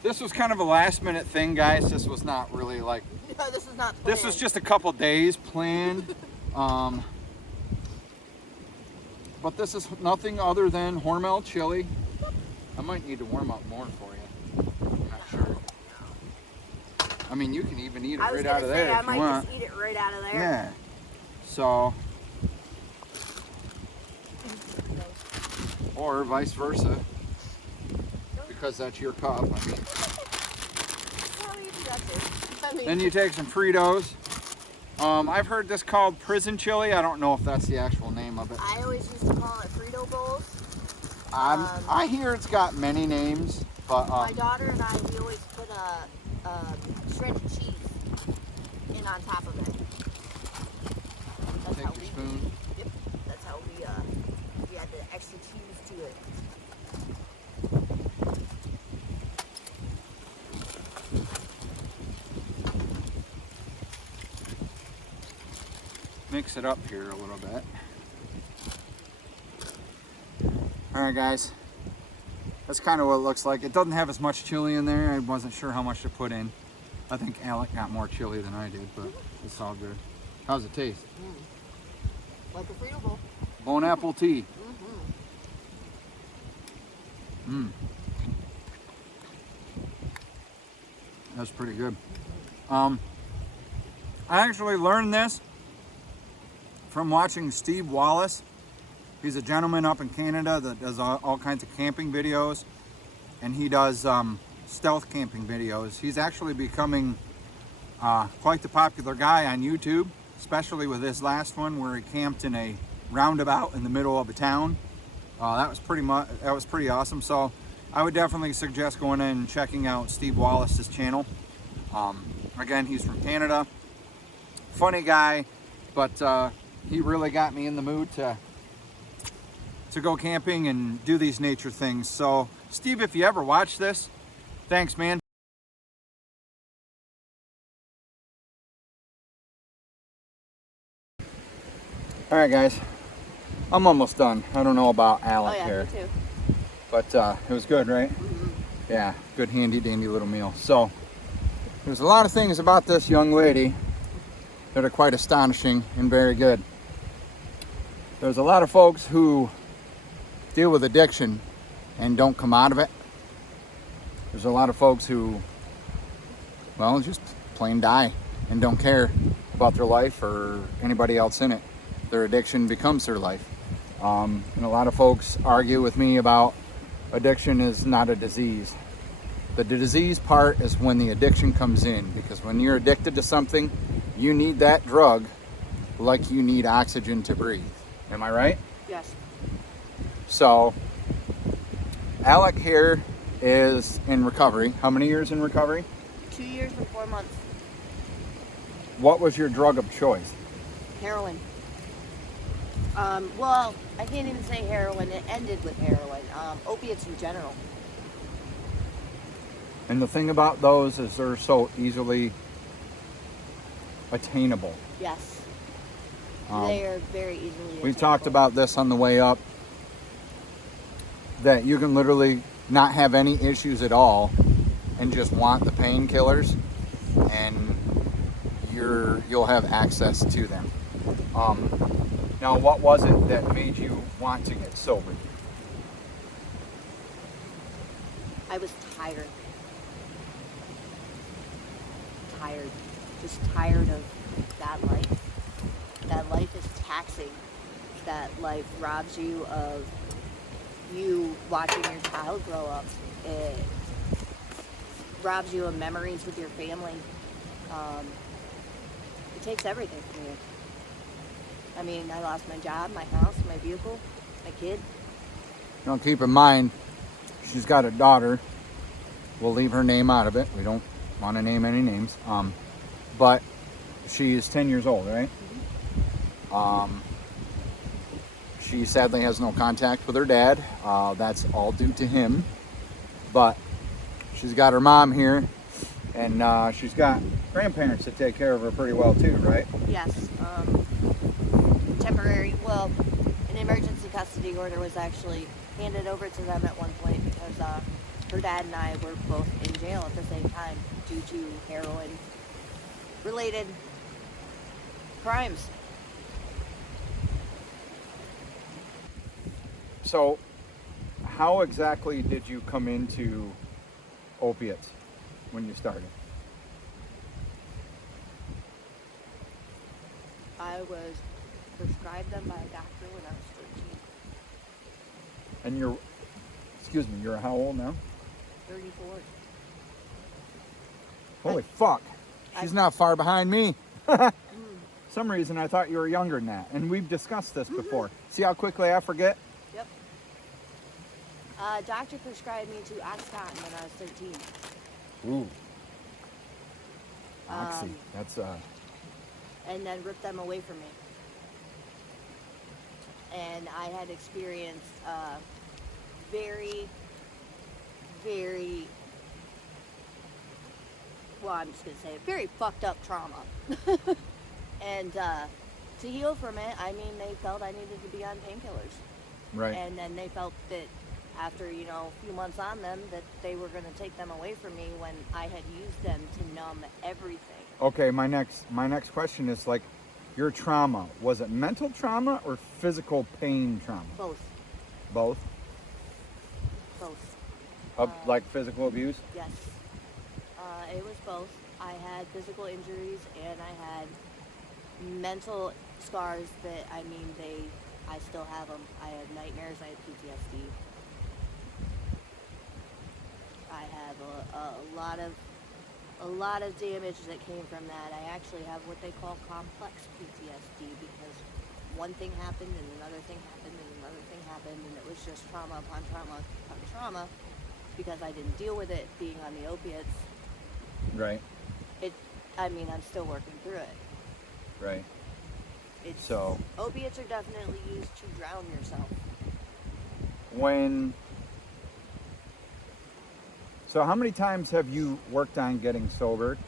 This was kind of a last minute thing, guys. This was not really like, No, this is not planned. this was just a couple days planned. But this is nothing other than Hormel chili. I might need to warm up more for you. I'm not sure. I mean, you can even eat it right out of there I if you might want. just eat it right out of there. Yeah. So, or vice versa, because that's your cup. I mean. Well, you do that too. I mean, Then you take some Fritos. I've heard this called prison chili. I don't know if that's the actual name of it. I always used to call it Frito Bowls. I hear it's got many names, but My daughter and I, we always put shredded cheese in on top of it. That's take how your we. spoon. Yep. That's how we add the extra cheese to it. Mix it up here a little bit. All right, guys. That's kind of what it looks like. It doesn't have as much chili in there. I wasn't sure how much to put in. I think Alec got more chili than I did, but it's all good. How's it taste? Like a Frito Bowl. Bone apple tea. That's pretty good. I actually learned this from watching Steve Wallace. He's a gentleman up in Canada that does all kinds of camping videos, and he does stealth camping videos. He's actually becoming quite the popular guy on YouTube, especially with his last one where he camped in a roundabout in the middle of a town. That was pretty awesome. So I would definitely suggest going in and checking out Steve Wallace's channel. Again, he's from Canada. Funny guy, but he really got me in the mood to go camping and do these nature things. So Steve, if you ever watch this, thanks, man. All right, guys, I'm almost done. I don't know about Alec here. Me too. But it was good, right? Mm-hmm. Yeah, good handy dandy little meal. So there's a lot of things about this young lady that are quite astonishing and very good. There's a lot of folks who deal with addiction and don't come out of it. There's a lot of folks who, well, just plain die and don't care about their life or anybody else in it. Their addiction becomes their life. And a lot of folks argue with me about addiction is not a disease. The disease part is when the addiction comes in, because when you're addicted to something, you need that drug like you need oxygen to breathe. Am I right? Yes. So Alec here is in recovery. How many years in recovery? 2 years and 4 months. What was your drug of choice? Heroin. Well, I can't even say heroin. It ended with heroin. Opiates in general. And the thing about those is they're so easily attainable. Yes. They are very easily attainable. We've talked about this on the way up, that you can literally not have any issues at all and just want the painkillers, and you'll have access to them. Now, what was it that made you want to get sober? I was tired. Just tired of that life. That life is taxing. That life robs you of you watching your child grow up. It robs you of memories with your family. It takes everything from you. I mean, I lost my job, my house, my vehicle, my kid. Now, keep in mind, she's got a daughter. We'll leave her name out of it. We don't want to name any names. But she's 10 years old, right? Mm-hmm. She sadly has no contact with her dad. That's all due to him. But she's got her mom here, and she's got grandparents that take care of her pretty well too, right? Yes. Temporary, well, an emergency custody order was actually handed over to them at one point because her dad and I were both in jail at the same time due to heroin-related crimes. So, how exactly did you come into opiates when you started? I was prescribed them by a doctor when I was 13. And you're how old now? 34. Holy fuck. She's not far behind me. Some reason I thought you were younger than that. And we've discussed this before. See how quickly I forget? Yep. Doctor prescribed me to Oxycontin when I was 13. Ooh. Oxy. That's And then ripped them away from me. And I had experienced very, very, well, I'm just going to say it, very fucked up trauma. And to heal from it, I mean, they felt I needed to be on painkillers. right. And then they felt that after, a few months on them, that they were going to take them away from me when I had used them to numb everything. Okay, my next question is, like, your trauma, was it mental trauma or physical pain trauma? Both. Both? Both. Like physical abuse? Yes. It was both. I had physical injuries and I had mental scars that, I still have them. I had nightmares, I had PTSD. I have a lot of damage that came from that. I actually have what they call complex PTSD because one thing happened and another thing happened and another thing happened, and it was just trauma upon trauma upon trauma because I didn't deal with it being on the opiates. Right. I mean, I'm still working through it. Right. So opiates are definitely used to drown yourself. So how many times have you worked on getting sober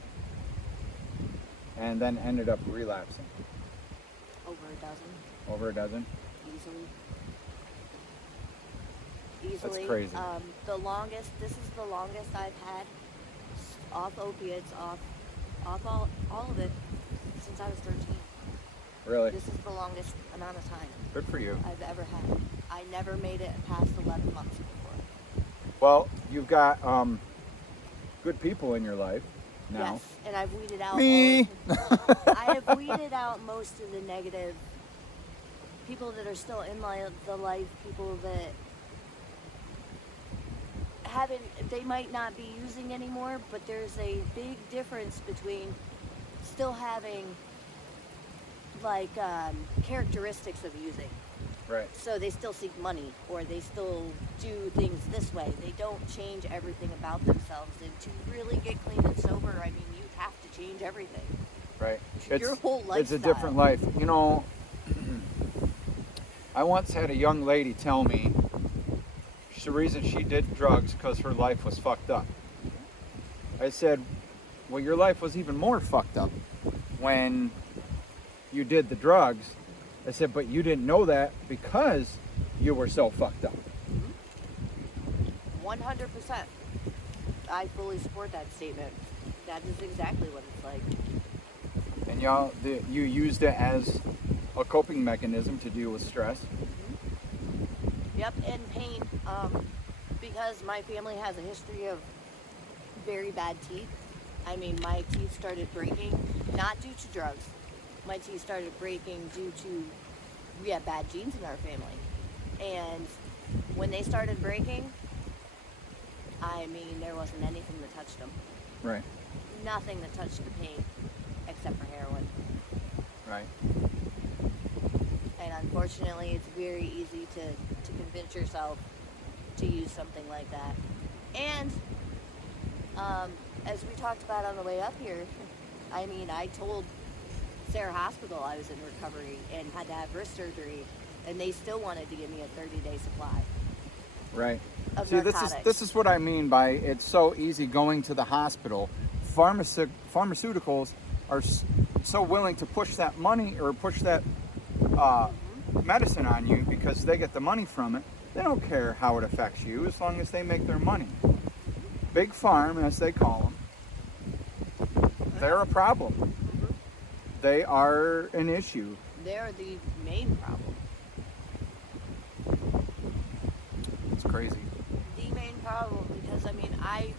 and then ended up relapsing? Over a dozen. Over a dozen? Easily. That's crazy. This is the longest I've had off opiates, off all of it since I was 13. Really? This is the longest amount of time. Good for you. I've ever had. I never made it past 11 months before. Well, you've got good people in your life now. Yes, and I've weeded out Me. I have weeded out most of the negative people that are still in the life, people that they might not be using anymore, but there's a big difference between still having like characteristics of using. Right. So they still seek money, or they still do things this way. They don't change everything about themselves. And to really get clean and sober, I mean, you have to change everything. Right. Your whole lifestyle. It's a different life. You know, I once had a young lady tell me the reason she did drugs because her life was fucked up. I said, well, your life was even more fucked up when you did the drugs. I said, but you didn't know that because you were so fucked up. 100%. I fully support that statement. That is exactly what it's like. And you used it as a coping mechanism to deal with stress. Yep, and pain. Because my family has a history of very bad teeth. I mean, my teeth started breaking, not due to drugs. My teeth started breaking due to, we had bad genes in our family. And when they started breaking, I mean, there wasn't anything that touched them. Right. Nothing that touched the pain, except for heroin. Right. And unfortunately, it's very easy to convince yourself to use something like that. And as we talked about on the way up here, I mean, I told Sarah Hospital I was in recovery and had to have wrist surgery, and they still wanted to give me a 30-day supply. Right. Of See, narcotics. this is what I mean by it's so easy going to the hospital. Pharmaceuticals are so willing to push that money or push that medicine on you because they get the money from it. They don't care how it affects you as long as they make their money. Big Pharm, as they call them, they're a problem. They are an issue. They're the main problem. It's crazy. The main problem, because I mean, I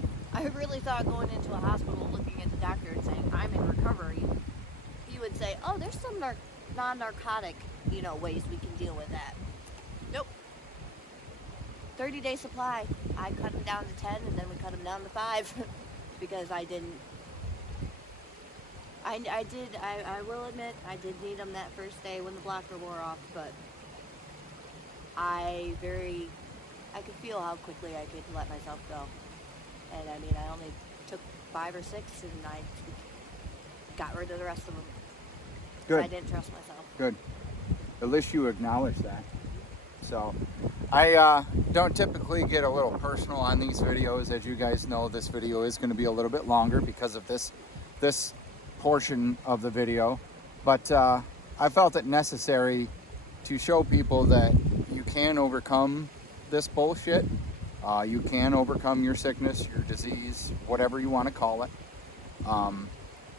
really thought going into a hospital looking at the doctor and saying, I'm in recovery, he would say, oh, there's some non-narcotic, ways we can deal with that. Nope. 30-day supply. I cut them down to 10, and then we cut them down to 5 because I didn't. I will admit, I did need them that first day when the blocker wore off, but I could feel how quickly I could let myself go. And I mean, I only took 5 or 6, and I got rid of the rest of them. Good. I didn't trust myself. Good. At least you acknowledge that. So, I don't typically get a little personal on these videos. As you guys know, this video is going to be a little bit longer because of this portion of the video. But I felt it necessary to show people that you can overcome this bullshit. You can overcome your sickness, your disease, whatever you want to call it.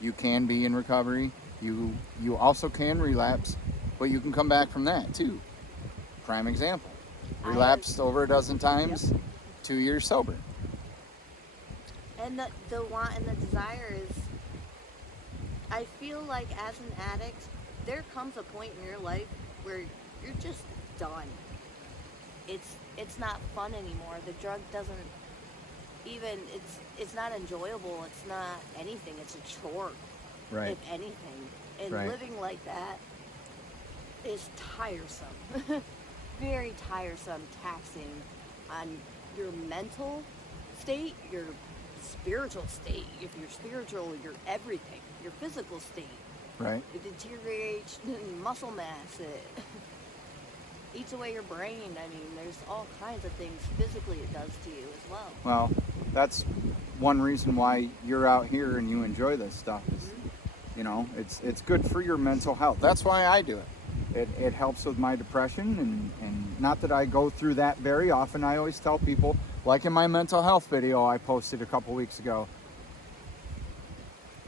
You can be in recovery. You also can relapse, but you can come back from that too. Prime example. Relapsed over a dozen times, Yep. 2 years sober. And the want and the desire is, I feel like as an addict, there comes a point in your life where you're just done. It's not fun anymore. The drug even it's not enjoyable. It's not anything. It's a chore, Right. if anything. And Right. living like that is tiresome. Very tiresome, taxing on your mental state, your spiritual state. If you're spiritual, you're everything. Your physical state. Right. It deteriorates muscle mass. It eats away your brain. I mean, there's all kinds of things physically it does to you as well. Well, that's one reason why you're out here and you enjoy this stuff. Is, you know, it's good for your mental health. That's why I do it. It helps with my depression, and not that I go through that very often. I always tell people, like in my mental health video I posted a couple weeks ago,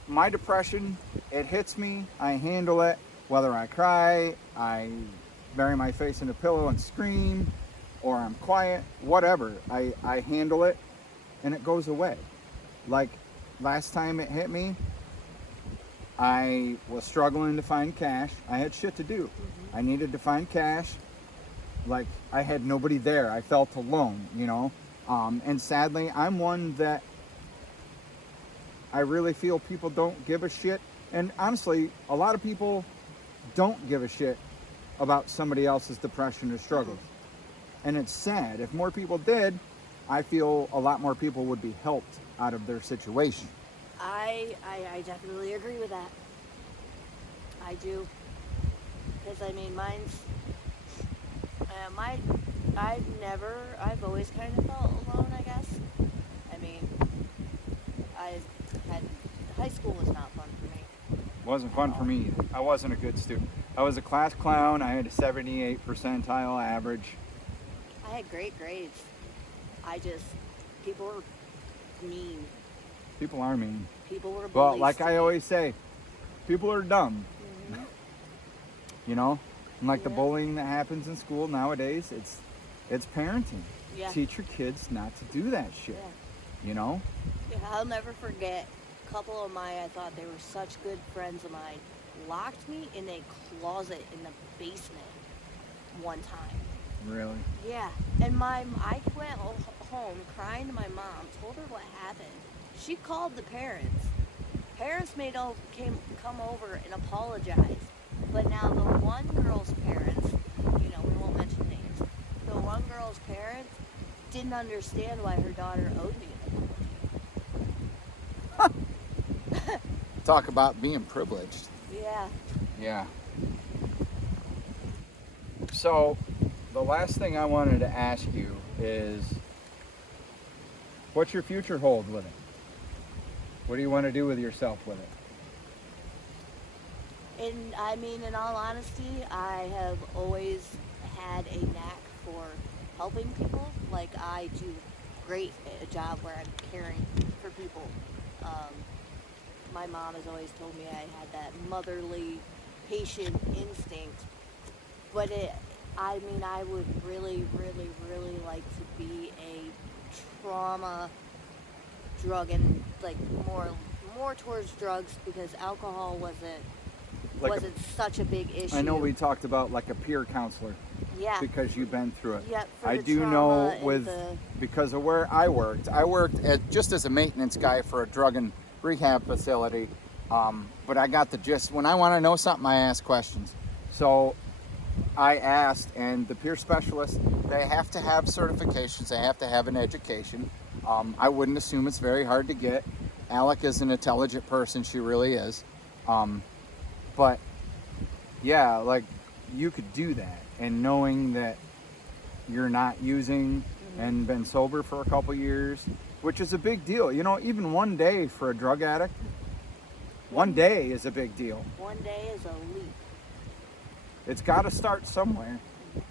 my depression, it hits me, I handle it, whether I cry, I bury my face in a pillow and scream, or I'm quiet, whatever. I handle it and it goes away. Like last time it hit me, I was struggling to find cash. I had shit to do. I needed to find cash. Like I had nobody there. I felt alone, you know. And sadly, I'm one that I really feel people don't give a shit. And honestly, a lot of people don't give a shit about somebody else's depression or struggles. And it's sad. If more people did, I feel a lot more people would be helped out of their situation. I definitely agree with that. I do. Because, I mean, I've always kind of felt alone, I guess. I mean, high school was not fun for me. It wasn't fun for me either. I wasn't a good student. I was a class clown. I had a 78 percentile average. I had great grades. People were mean. People are mean. People were bullies. Well, like to I me. always say, people are dumb. Mhm. You know? And like the Yeah. bullying that happens in school nowadays, it's parenting. Yeah. Teach your kids not to do that shit. Yeah. You know? Yeah, I'll never forget a couple of I thought they were such good friends of mine, locked me in a closet in the basement one time. Really? Yeah, and I went home crying to my mom, told her what happened. She called the parents. Parents come over and apologized. But now the one girl's parents, we won't mention names, the one girl's parents didn't understand why her daughter owed me an apology. Talk about being privileged. Yeah. Yeah. So, the last thing I wanted to ask you is, what's your future hold with it? What do you want to do with yourself with it? And I mean, in all honesty, I have always had a knack for helping people. Like, I do great at a job where I'm caring for people. My mom has always told me I had that motherly, patient instinct. But I would really, really, really like to be a trauma drug and like more towards drugs, because alcohol wasn't such a big issue. I know we talked about like a peer counselor. Yeah. Because you've been through it. Yeah, for I the do trauma know and because of where I worked just as a maintenance guy for a drug and rehab facility. But I got the gist. When I want to know something, I ask questions. So I asked, and the peer specialists, they have to have certifications. They have to have an education. I wouldn't assume it's very hard to get. Alec is an intelligent person. She really is. But yeah, like you could do that, and knowing that you're not using and been sober for a couple years, which is a big deal. You know, even one day for a drug addict, one day is a big deal. One day is a leap. It's got to start somewhere,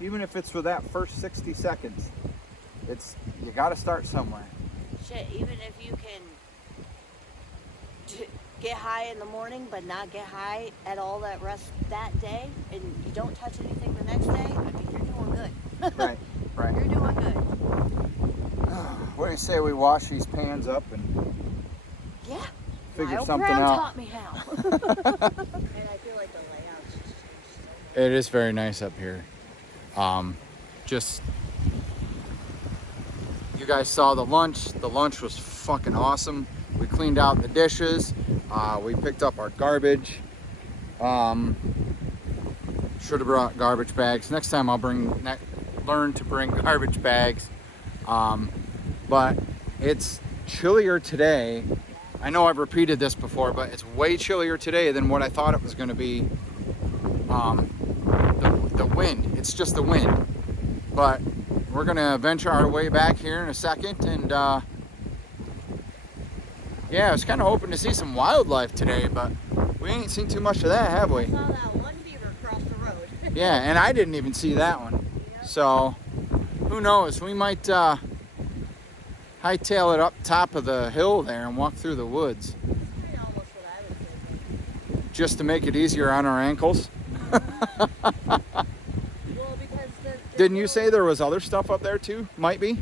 even if it's for that first 60 seconds. You got to start somewhere. Shit, even if you can get high in the morning, but not get high at all that day, and you don't touch anything the next day, I mean, you're doing good. Right. You're doing good. What do you say we wash these pans up and Yeah. figure Lyle something Brown out? taught me how. And I feel like the layout's just changed so much. It is very nice up here. Just you guys saw the lunch. The lunch was fucking awesome. We cleaned out the dishes. We picked up our garbage. Should have brought garbage bags. Next time I'll learn to bring garbage bags. But it's chillier today. I know I've repeated this before, but it's way chillier today than what I thought it was going to be. The wind, it's just the wind. But we're going to venture our way back here in a second. And yeah, I was kind of hoping to see some wildlife today, but we ain't seen too much of that, have we? I saw that one beaver cross the road. Yeah, and I didn't even see that one. Yep. So who knows? We might hightail it up top of the hill there and walk through the woods. That's kind of almost what I was thinking. Just to make it easier on our ankles. Well, because Didn't you say there was other stuff up there too? Might be?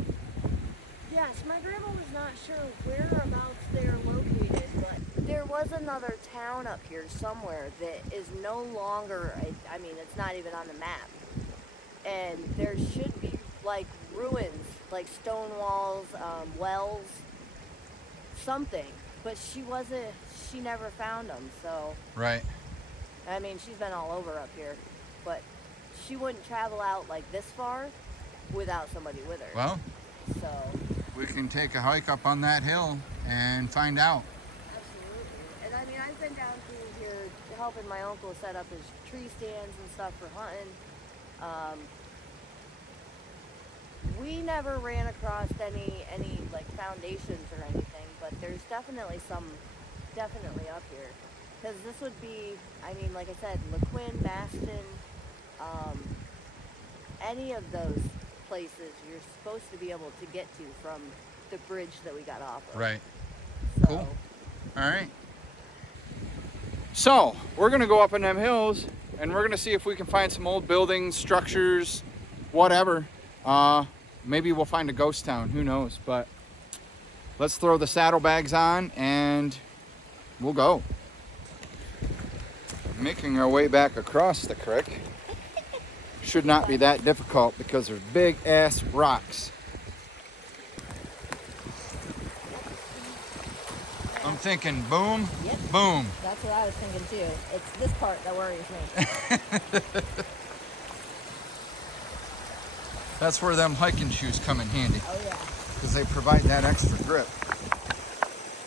Yes, my grandma was not sure whereabouts they're located, but there was another town up here somewhere that is no longer, I mean, it's not even on the map. And there should be like ruins, like stone walls, wells, something. But she never found them, so. Right. I mean, she's been all over up here, but she wouldn't travel out like this far without somebody with her. Well, So, we can take a hike up on that hill and find out. absolutely. And I mean, I've been down through here helping my uncle set up his tree stands and stuff for hunting. We never ran across any like foundations or anything, but there's definitely up here. Because this would be, I mean, like I said, LaQuinn, Maston, any of those places you're supposed to be able to get to from the bridge that we got off of. Right. So, Cool. All right. So we're gonna go up in them hills and we're gonna see if we can find some old buildings, structures, whatever. Maybe we'll find a ghost town, who knows, but let's throw the saddlebags on and we'll go. Making our way back across the creek should not be that difficult because there's big ass rocks. I'm thinking boom, Yep. boom. That's what I was thinking too. It's this part that worries me. That's where them hiking shoes come in handy Oh yeah. because they provide that extra grip.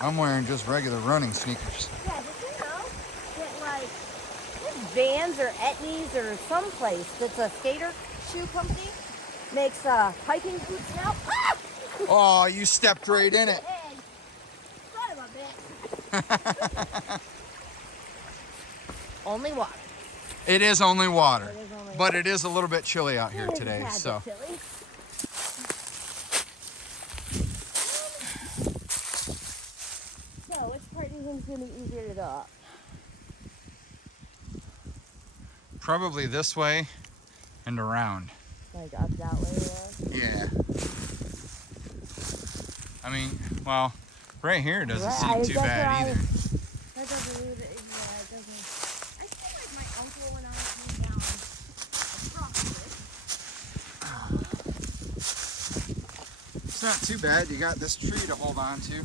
I'm wearing just regular running sneakers. Yeah, did you know that like Vans or Etnies or someplace that's a skater shoe company makes hiking boots now? Ah! Oh, you stepped right in it. Hey, son of a bitch. Only water. It is only water, It is only but it is a little bit chilly out here It is a today. tad So bit chilly. So, which part do you think is going to be easier to go up? probably this way and around. Like up that way there? Yeah. I mean, well, right here doesn't Right, seem too that's bad what either. That doesn't even, yeah, it doesn't. I feel like my uncle and I came down across it. It's not too bad. You got this tree to hold on to.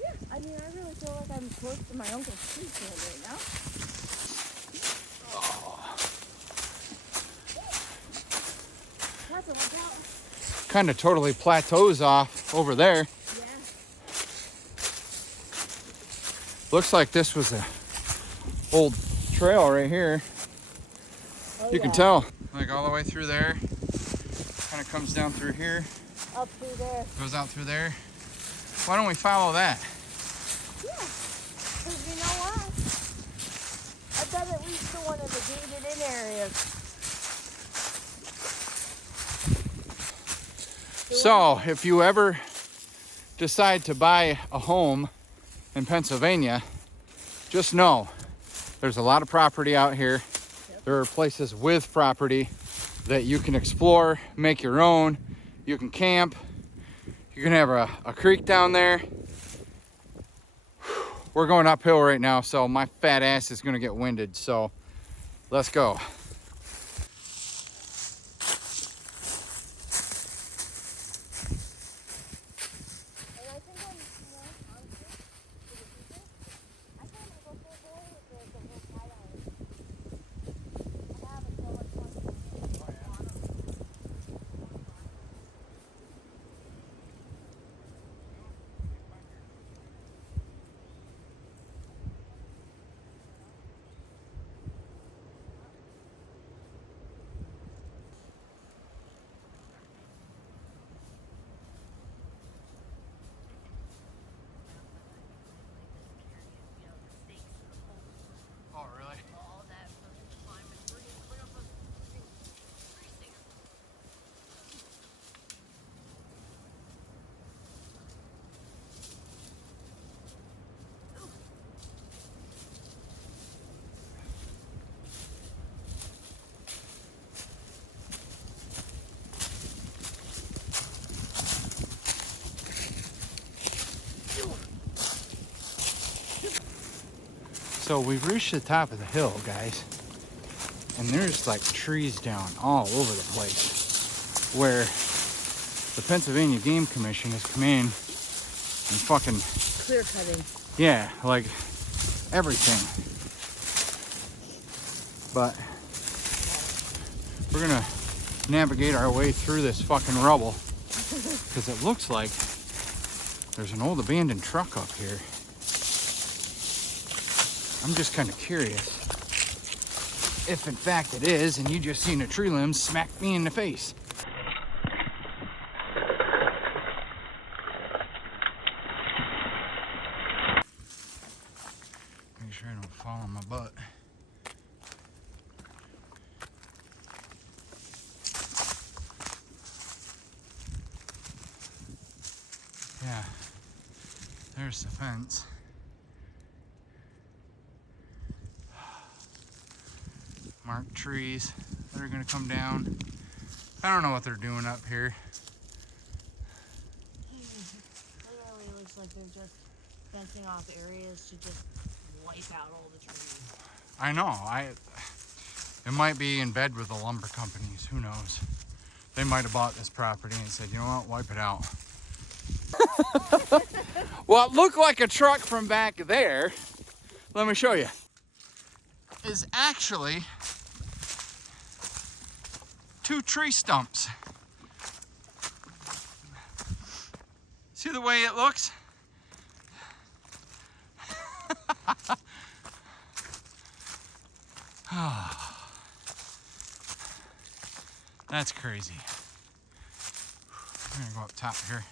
Yeah, I mean, I really feel like I'm close to my uncle's tree stand right now. That's a look out. Kind of totally plateaus off over there. Yeah. Looks like this was a old trail right here. Oh, You can yeah. tell. Like all the way through there. Kind of comes down through here. Up through there. Goes out through there. Why don't we follow that? Yeah. Because you know what? I bet at least the one in the gated in areas. So, if you ever decide to buy a home in Pennsylvania, just know there's a lot of property out here. There are places with property. that you can explore, make your own. You can camp. You can have a creek down there. We're going uphill right now, so my fat ass is gonna get winded, so let's go. Oh, really? So we've reached the top of the hill, guys, and there's like trees down all over the place where the Pennsylvania Game Commission has come in and fucking Clear cutting. yeah, like everything. But we're gonna navigate our way through this fucking rubble because it looks like there's an old abandoned truck up here. I'm just kind of curious if in fact it is, and you just seen a tree limb smack me in the face. Make sure I don't fall on my butt. Yeah, there's the fence. Marked trees that are gonna come down. I don't know what they're doing up here. Literally looks like they're just fencing off areas to just wipe out all the trees. I know. It might be in bed with the lumber companies. Who knows? They might have bought this property and said, you know what, wipe it out. Well, it looked like a truck from back there. Let me show you. Is actually 2 tree stumps. See the way it looks? That's crazy. I'm gonna go up top here.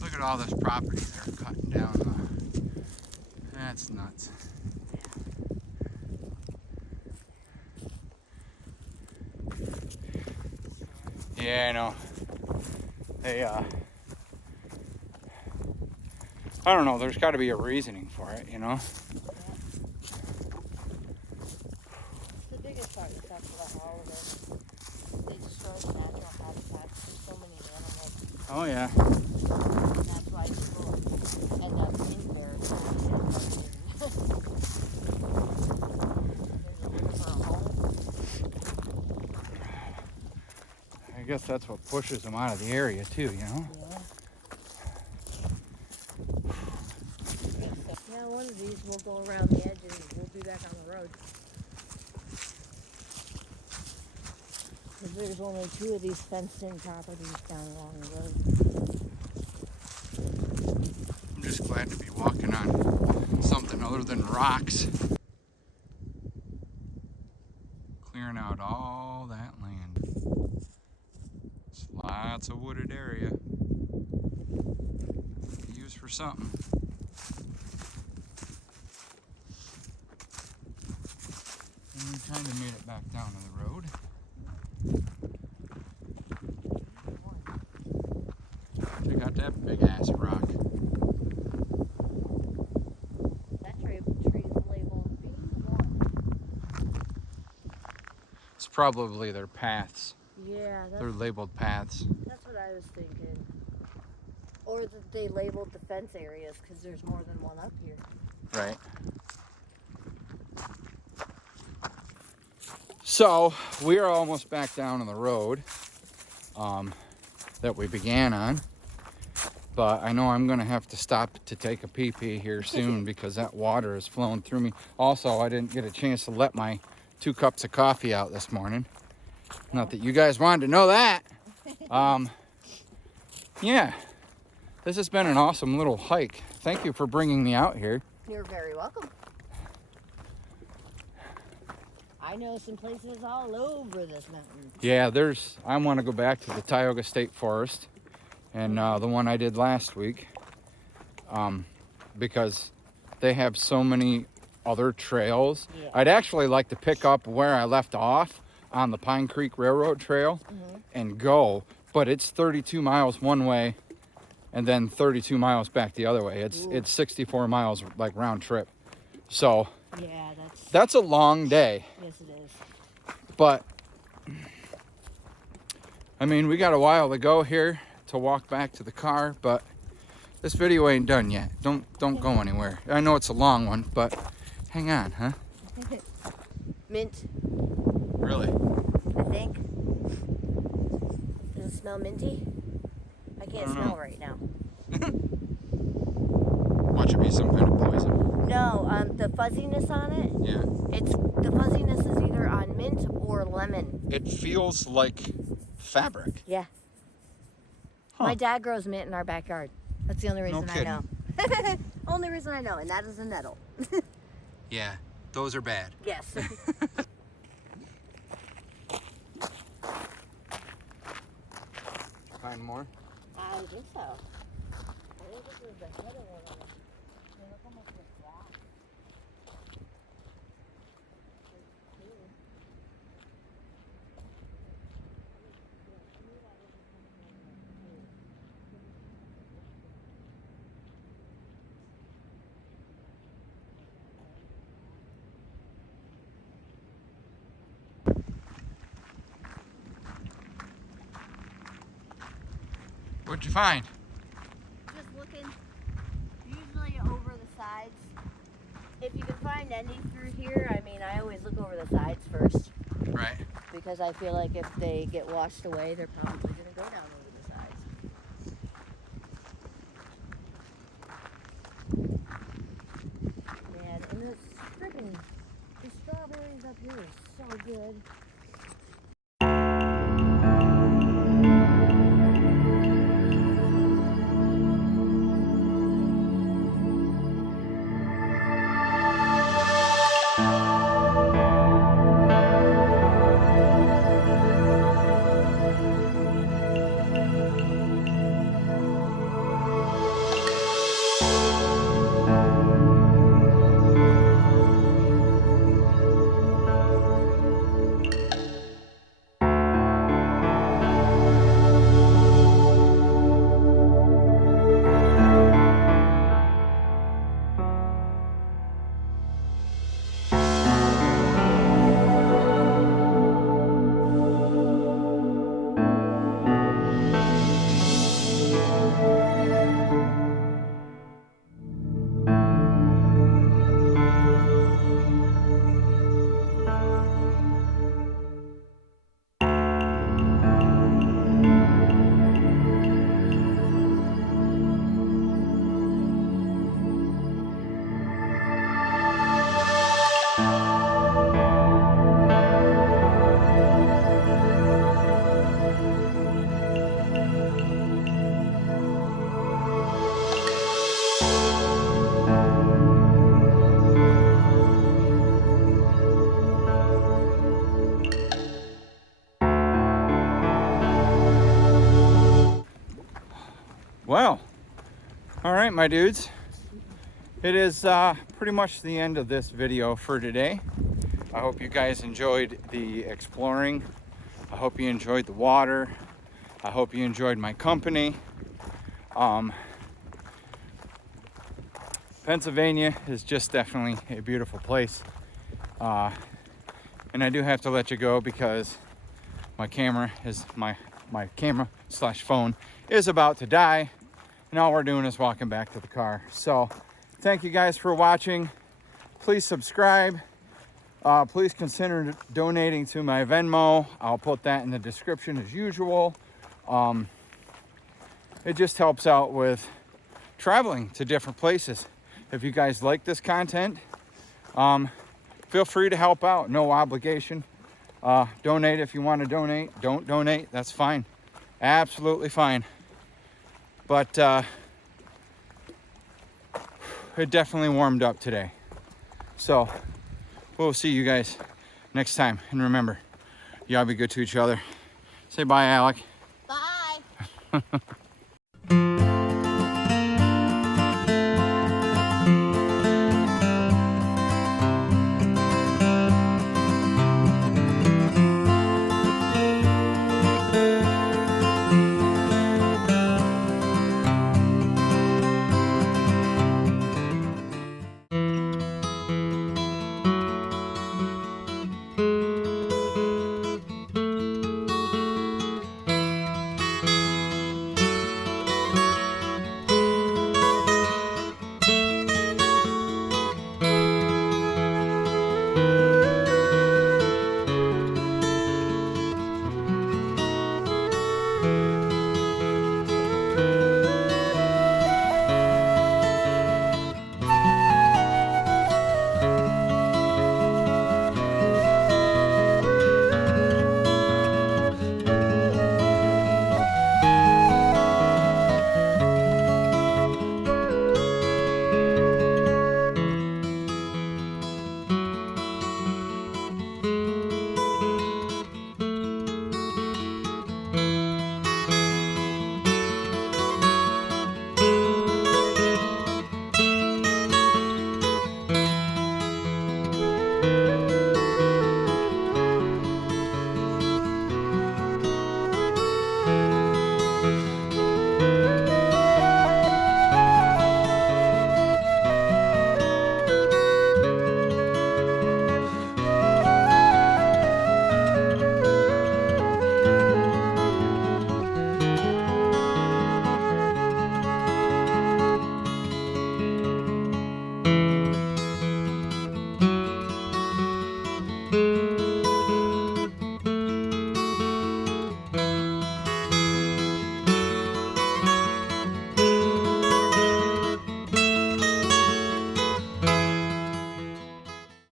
Look at all this property they're cutting down. That's nuts. Yeah, I know. They, I don't know, there's gotta be a reasoning for it, you know? The biggest part is that's about all of it. They destroy the natural habitats for so many animals. Oh yeah. And that's why people end up in there. They're looking for a home. I guess that's what pushes them out of the area too, you know? Yeah. Yeah, one of these we'll go around the edge and we'll be back on the road. Because there's only 2 of these fenced-in properties down along the road. I'm just glad to be walking on something other than rocks. Clearing out all that land. It's lots of wooded area. Used for something. And we kind of made it back down to the road. probably their paths. Yeah, They're labeled paths. that's what I was thinking. Or that they labeled the fence areas because there's more than one up here. Right. So we are almost back down on the road that we began on. But I know I'm gonna have to stop to take a pee-pee here soon because that water is flowing through me. Also, I didn't get a chance to let my 2 cups of coffee out this morning. Not that you guys wanted to know that. Yeah, this has been an awesome little hike. Thank you for bringing me out here. You're very welcome. I know some places all over this mountain. Yeah, I want to go back to the Tioga State Forest and the one I did last week because they have so many other trails. Yeah. I'd actually like to pick up where I left off on the Pine Creek Railroad Trail and go, but it's 32 miles one way and then 32 miles back the other way. It's 64 miles like round trip. So Yeah, that's a long day. Yes, it is. But I mean, we got a while to go here to walk back to the car, but this video ain't done yet. Don't go anywhere. I know it's a long one, but hang on, huh? Mint, Really? I think. Does it smell minty? I can't smell right now. Watch it be some kind of poison. No, the fuzziness on it. Yeah. The fuzziness is either on mint or lemon. It feels like fabric. Yeah. Huh. My dad grows mint in our backyard. That's the only reason I kidding. know. Only reason I know, and that is a nettle. Yeah, those are bad. Yes. Find more? I think so. I think this is the head of one of them. They look almost like rock. What'd you find? Just looking, usually over the sides. If you can find any through here, I mean, I always look over the sides first. Right. Because I feel like if they get washed away, they're probably going to go down over the sides. Man, and the strawberries up here are so good. Well, all right, my dudes. It is pretty much the end of this video for today. I hope you guys enjoyed the exploring. I hope you enjoyed the water. I hope you enjoyed my company. Pennsylvania is just definitely a beautiful place. And I do have to let you go because my camera is my camera / phone is about to die, and all we're doing is walking back to the car. So thank you guys for watching. Please subscribe. Please consider donating to my Venmo. I'll put that in the description as usual. It just helps out with traveling to different places. If you guys like this content, feel free to help out. No obligation. Donate if you want to donate. Don't donate. That's fine. Absolutely fine. But it definitely warmed up today. So we'll see you guys next time. And remember, y'all be good to each other. Say bye, Alec. Bye.